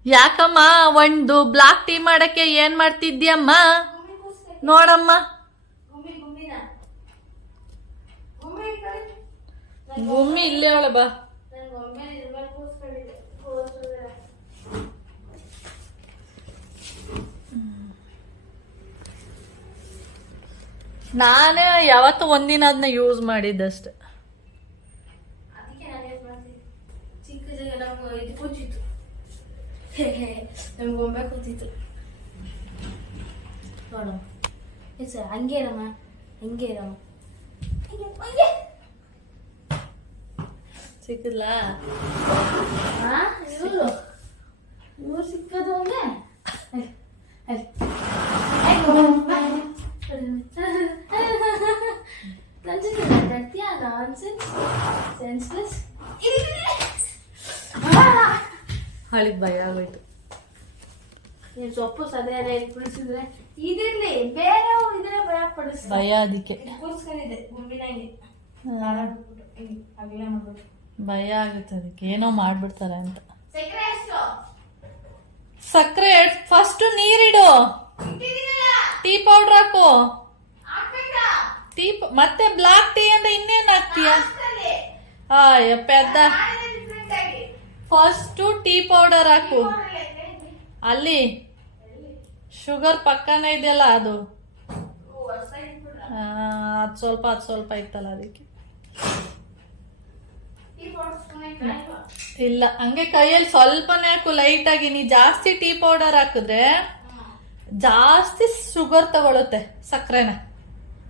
ಯಾಕಮ್ಮ ಒಂದು ಬ್ಲಾಕ್ ಟೀ ಮಾಡಕ್ಕೆ ಏನ್ ಮಾಡ್ತಿದ್ಯಮ್ಮ? ನೋಡಮ್ಮ, ಗುಮ್ಮಿ ಇಲ್ಲೇ ಅವಳ ಬಾ. ನಾನೇ ಯಾವತ್ತು ಒಂದಿನ ಅದನ್ನ ಯೂಸ್ ಮಾಡಿದ್ದಷ್ಟೆ. ಚಿಕ್ಕ ಜಾಗ ನಮ್ಗೆ ಇದು ಕೂತಿತ್ತು, ನಮ್ಗೆ ಗೊಂಬೆ ಕೂತಿತ್ತು ನೋಡು. ಸರ್ ಹಂಗೆ ಇರಮ್ಮ, ಹಂಗೆ ಇರಮ್ಮ, ಹಂಗೆ ಸಿಕ್ಕಿಲ್ಲ. ಇವ್ರು ಸಿಕ್ಕದು ಹಂಗೆ. ಹಳಿದ್ ಭಯ ಆಗೋಯ್ತು. ನೀನ್ ಸೊಪ್ಪು ಸದೇ ಕುಡಿಸಿದ್ರೆ ಇದಿರ್ಲಿ, ಬೇರೆ ಇದ್ರೆ ಭಯ ಪಡಿಸ್ ಭಯ. ಅದಕ್ಕೆ ಕೂರ್ಸ್ಕೊಂಡಿದ್ದೆ ಗುಂಬಿನಂಗೆ ಅಗಲೇ ಮಾಡ್ಬಿಟ್ಟು ಭಯ ಆಗುತ್ತೆ. ಅದಕ್ಕೆ ಏನೋ ಮಾಡ್ಬಿಡ್ತಾರೆ ಅಂತ. ಸಕ್ಕರೆ ಎಷ್ಟು? ಸಕ್ಕರೆ ಫಸ್ಟ್ ನೀರಿಡು, ಟೀ ಪೌಡರ್ ಹಾಕು, ಟೀ ಮತ್ತೆ ಬ್ಲಾಕ್ ಟೀ ಅಂದ್ರೆ ಇನ್ನೇನ್ ಹಾಕ್ತೀಯ? ಪೆದ್ದ. ಫಸ್ಟ್ ಟೀ ಪೌಡರ್ ಹಾಕು. ಅಲ್ಲಿ ಶುಗರ್ ಪಕ್ಕನೇ ಇದೆಯಲ್ಲ ಅದು, ಅದು ಸ್ವಲ್ಪ ಇತ್ತಲ್ಲ ಅದಕ್ಕೆ. ಇಲ್ಲ, ಹಂಗೆ ಕೈಯಲ್ಲಿ ಸ್ವಲ್ಪನೇ ಹಾಕು, ಲೈಟ್ ಆಗಿ. ನೀ ಜಾಸ್ತಿ ಟೀ ಪೌಡರ್ ಹಾಕಿದ್ರೆ ಜಾಸ್ತಿ ಶುಗರ್ ತಗೊಳುತ್ತೆ ಸಕ್ಕರೆನ,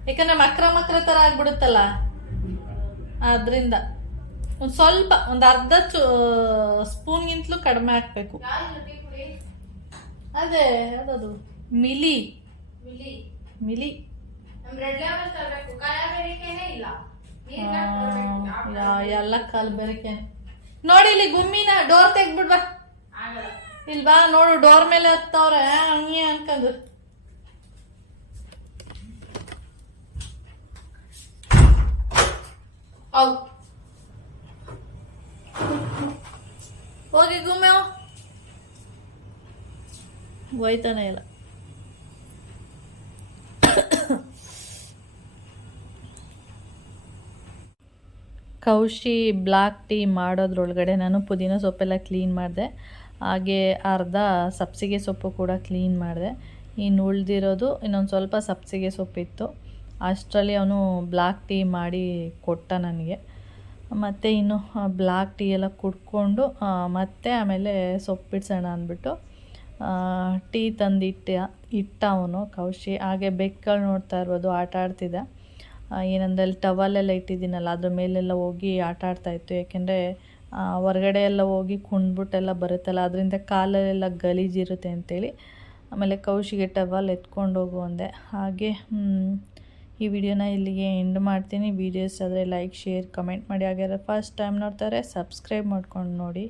ಯಾಕಂದ್ರೆ ಮಕ್ರ ತರ ಆಗ್ಬಿಡುತ್ತಲ್ಲ. ಆದ್ರಿಂದ ಒಂದ್ ಸ್ವಲ್ಪ, ಒಂದ್ ಅರ್ಧ ಸ್ಪೂನ್ಗಿಂತಲೂ ಕಡಿಮೆ ಹಾಕ್ಬೇಕು. ಅದೇ ಅದದು ಮಿಲಿ ಎಲ್ಲ ಕಲ್ಬೆರಕೆ. ನೋಡಿ ಇಲ್ಲಿ ಗುಮ್ಮಿನ ಡೋರ್ ತೆಗ್ಬಿಡ್ಬಾ. ಇಲ್ವಾ ನೋಡು, ಡೋರ್ ಮೇಲೆ ಹತ್ತವ್ರೆ ಹಂಗೆ ಅನ್ಕಂದು. ಹೋಗಿ ಗುಮ್ಮೆ ಹೋಯ್ತಾನೆ ಇಲ್ಲ. ಕೌಶಿ ಬ್ಲಾಕ್ ಟೀ ಮಾಡೋದ್ರೊಳಗಡೆ ನಾನು ಪುದೀನ ಸೊಪ್ಪೆಲ್ಲ ಕ್ಲೀನ್ ಮಾಡಿದೆ, ಹಾಗೆ ಅರ್ಧ ಸಬ್ಸಿಗೆ ಸೊಪ್ಪು ಕೂಡ ಕ್ಲೀನ್ ಮಾಡಿದೆ. ಇನ್ನು ಉಳಿದಿರೋದು ಇನ್ನೊಂದು ಸ್ವಲ್ಪ ಸಬ್ಸಿಗೆ ಸೊಪ್ಪಿತ್ತು, ಅಷ್ಟರಲ್ಲಿ ಅವನು ಬ್ಲ್ಯಾಕ್ ಟೀ ಮಾಡಿ ಕೊಟ್ಟ ನನಗೆ. ಮತ್ತು ಇನ್ನು ಬ್ಲ್ಯಾಕ್ ಟೀ ಎಲ್ಲ ಕುಡ್ಕೊಂಡು ಮತ್ತೆ ಆಮೇಲೆ ಸೊಪ್ಪಿಡ್ಸೋಣ ಅಂದ್ಬಿಟ್ಟು ಟೀ ಇಟ್ಟ ಅವನು ಕೌಶಿ. ಹಾಗೆ ಬೆಕ್ಕಳು ನೋಡ್ತಾ ಇರ್ಬೋದು ಆಟ ಆಡ್ತಿದ್ದ. ಏನಂದರೆ ಅಲ್ಲಿ ಟವಲೆಲ್ಲ ಇಟ್ಟಿದ್ದೀನಲ್ಲ ಅದ್ರ ಮೇಲೆಲ್ಲ ಹೋಗಿ ಆಟ ಆಡ್ತಾಯಿತ್ತು. ಯಾಕೆಂದರೆ ಹೊರಗಡೆ ಎಲ್ಲ ಹೋಗಿ ಕುಂದ್ಬಿಟ್ಟೆಲ್ಲ ಬರುತ್ತಲ್ಲ, ಅದರಿಂದ ಕಾಲಲ್ಲೆಲ್ಲ ಗಲೀಜಿರುತ್ತೆ ಅಂತೇಳಿ ಆಮೇಲೆ ಕೌಶಿಗೆ ಟವಲ್ ಎತ್ಕೊಂಡು ಹೋಗು ಅಂದೆ. ಹಾಗೆ ಈ ವಿಡಿಯೋನ ಇಲ್ಲಿಗೆ ಎಂಡ್ ಮಾಡ್ತೀನಿ. ವೀಡಿಯೋಸ್ ಆದರೆ ಲೈಕ್, ಶೇರ್, ಕಮೆಂಟ್ ಮಾಡಿ. ಹಾಗಾದ್ರೆ ಫಸ್ಟ್ ಟೈಮ್ ನೋಡ್ತಾರೆ ಸಬ್ಸ್ಕ್ರೈಬ್ ಮಾಡ್ಕೊಂಡು ನೋಡಿ.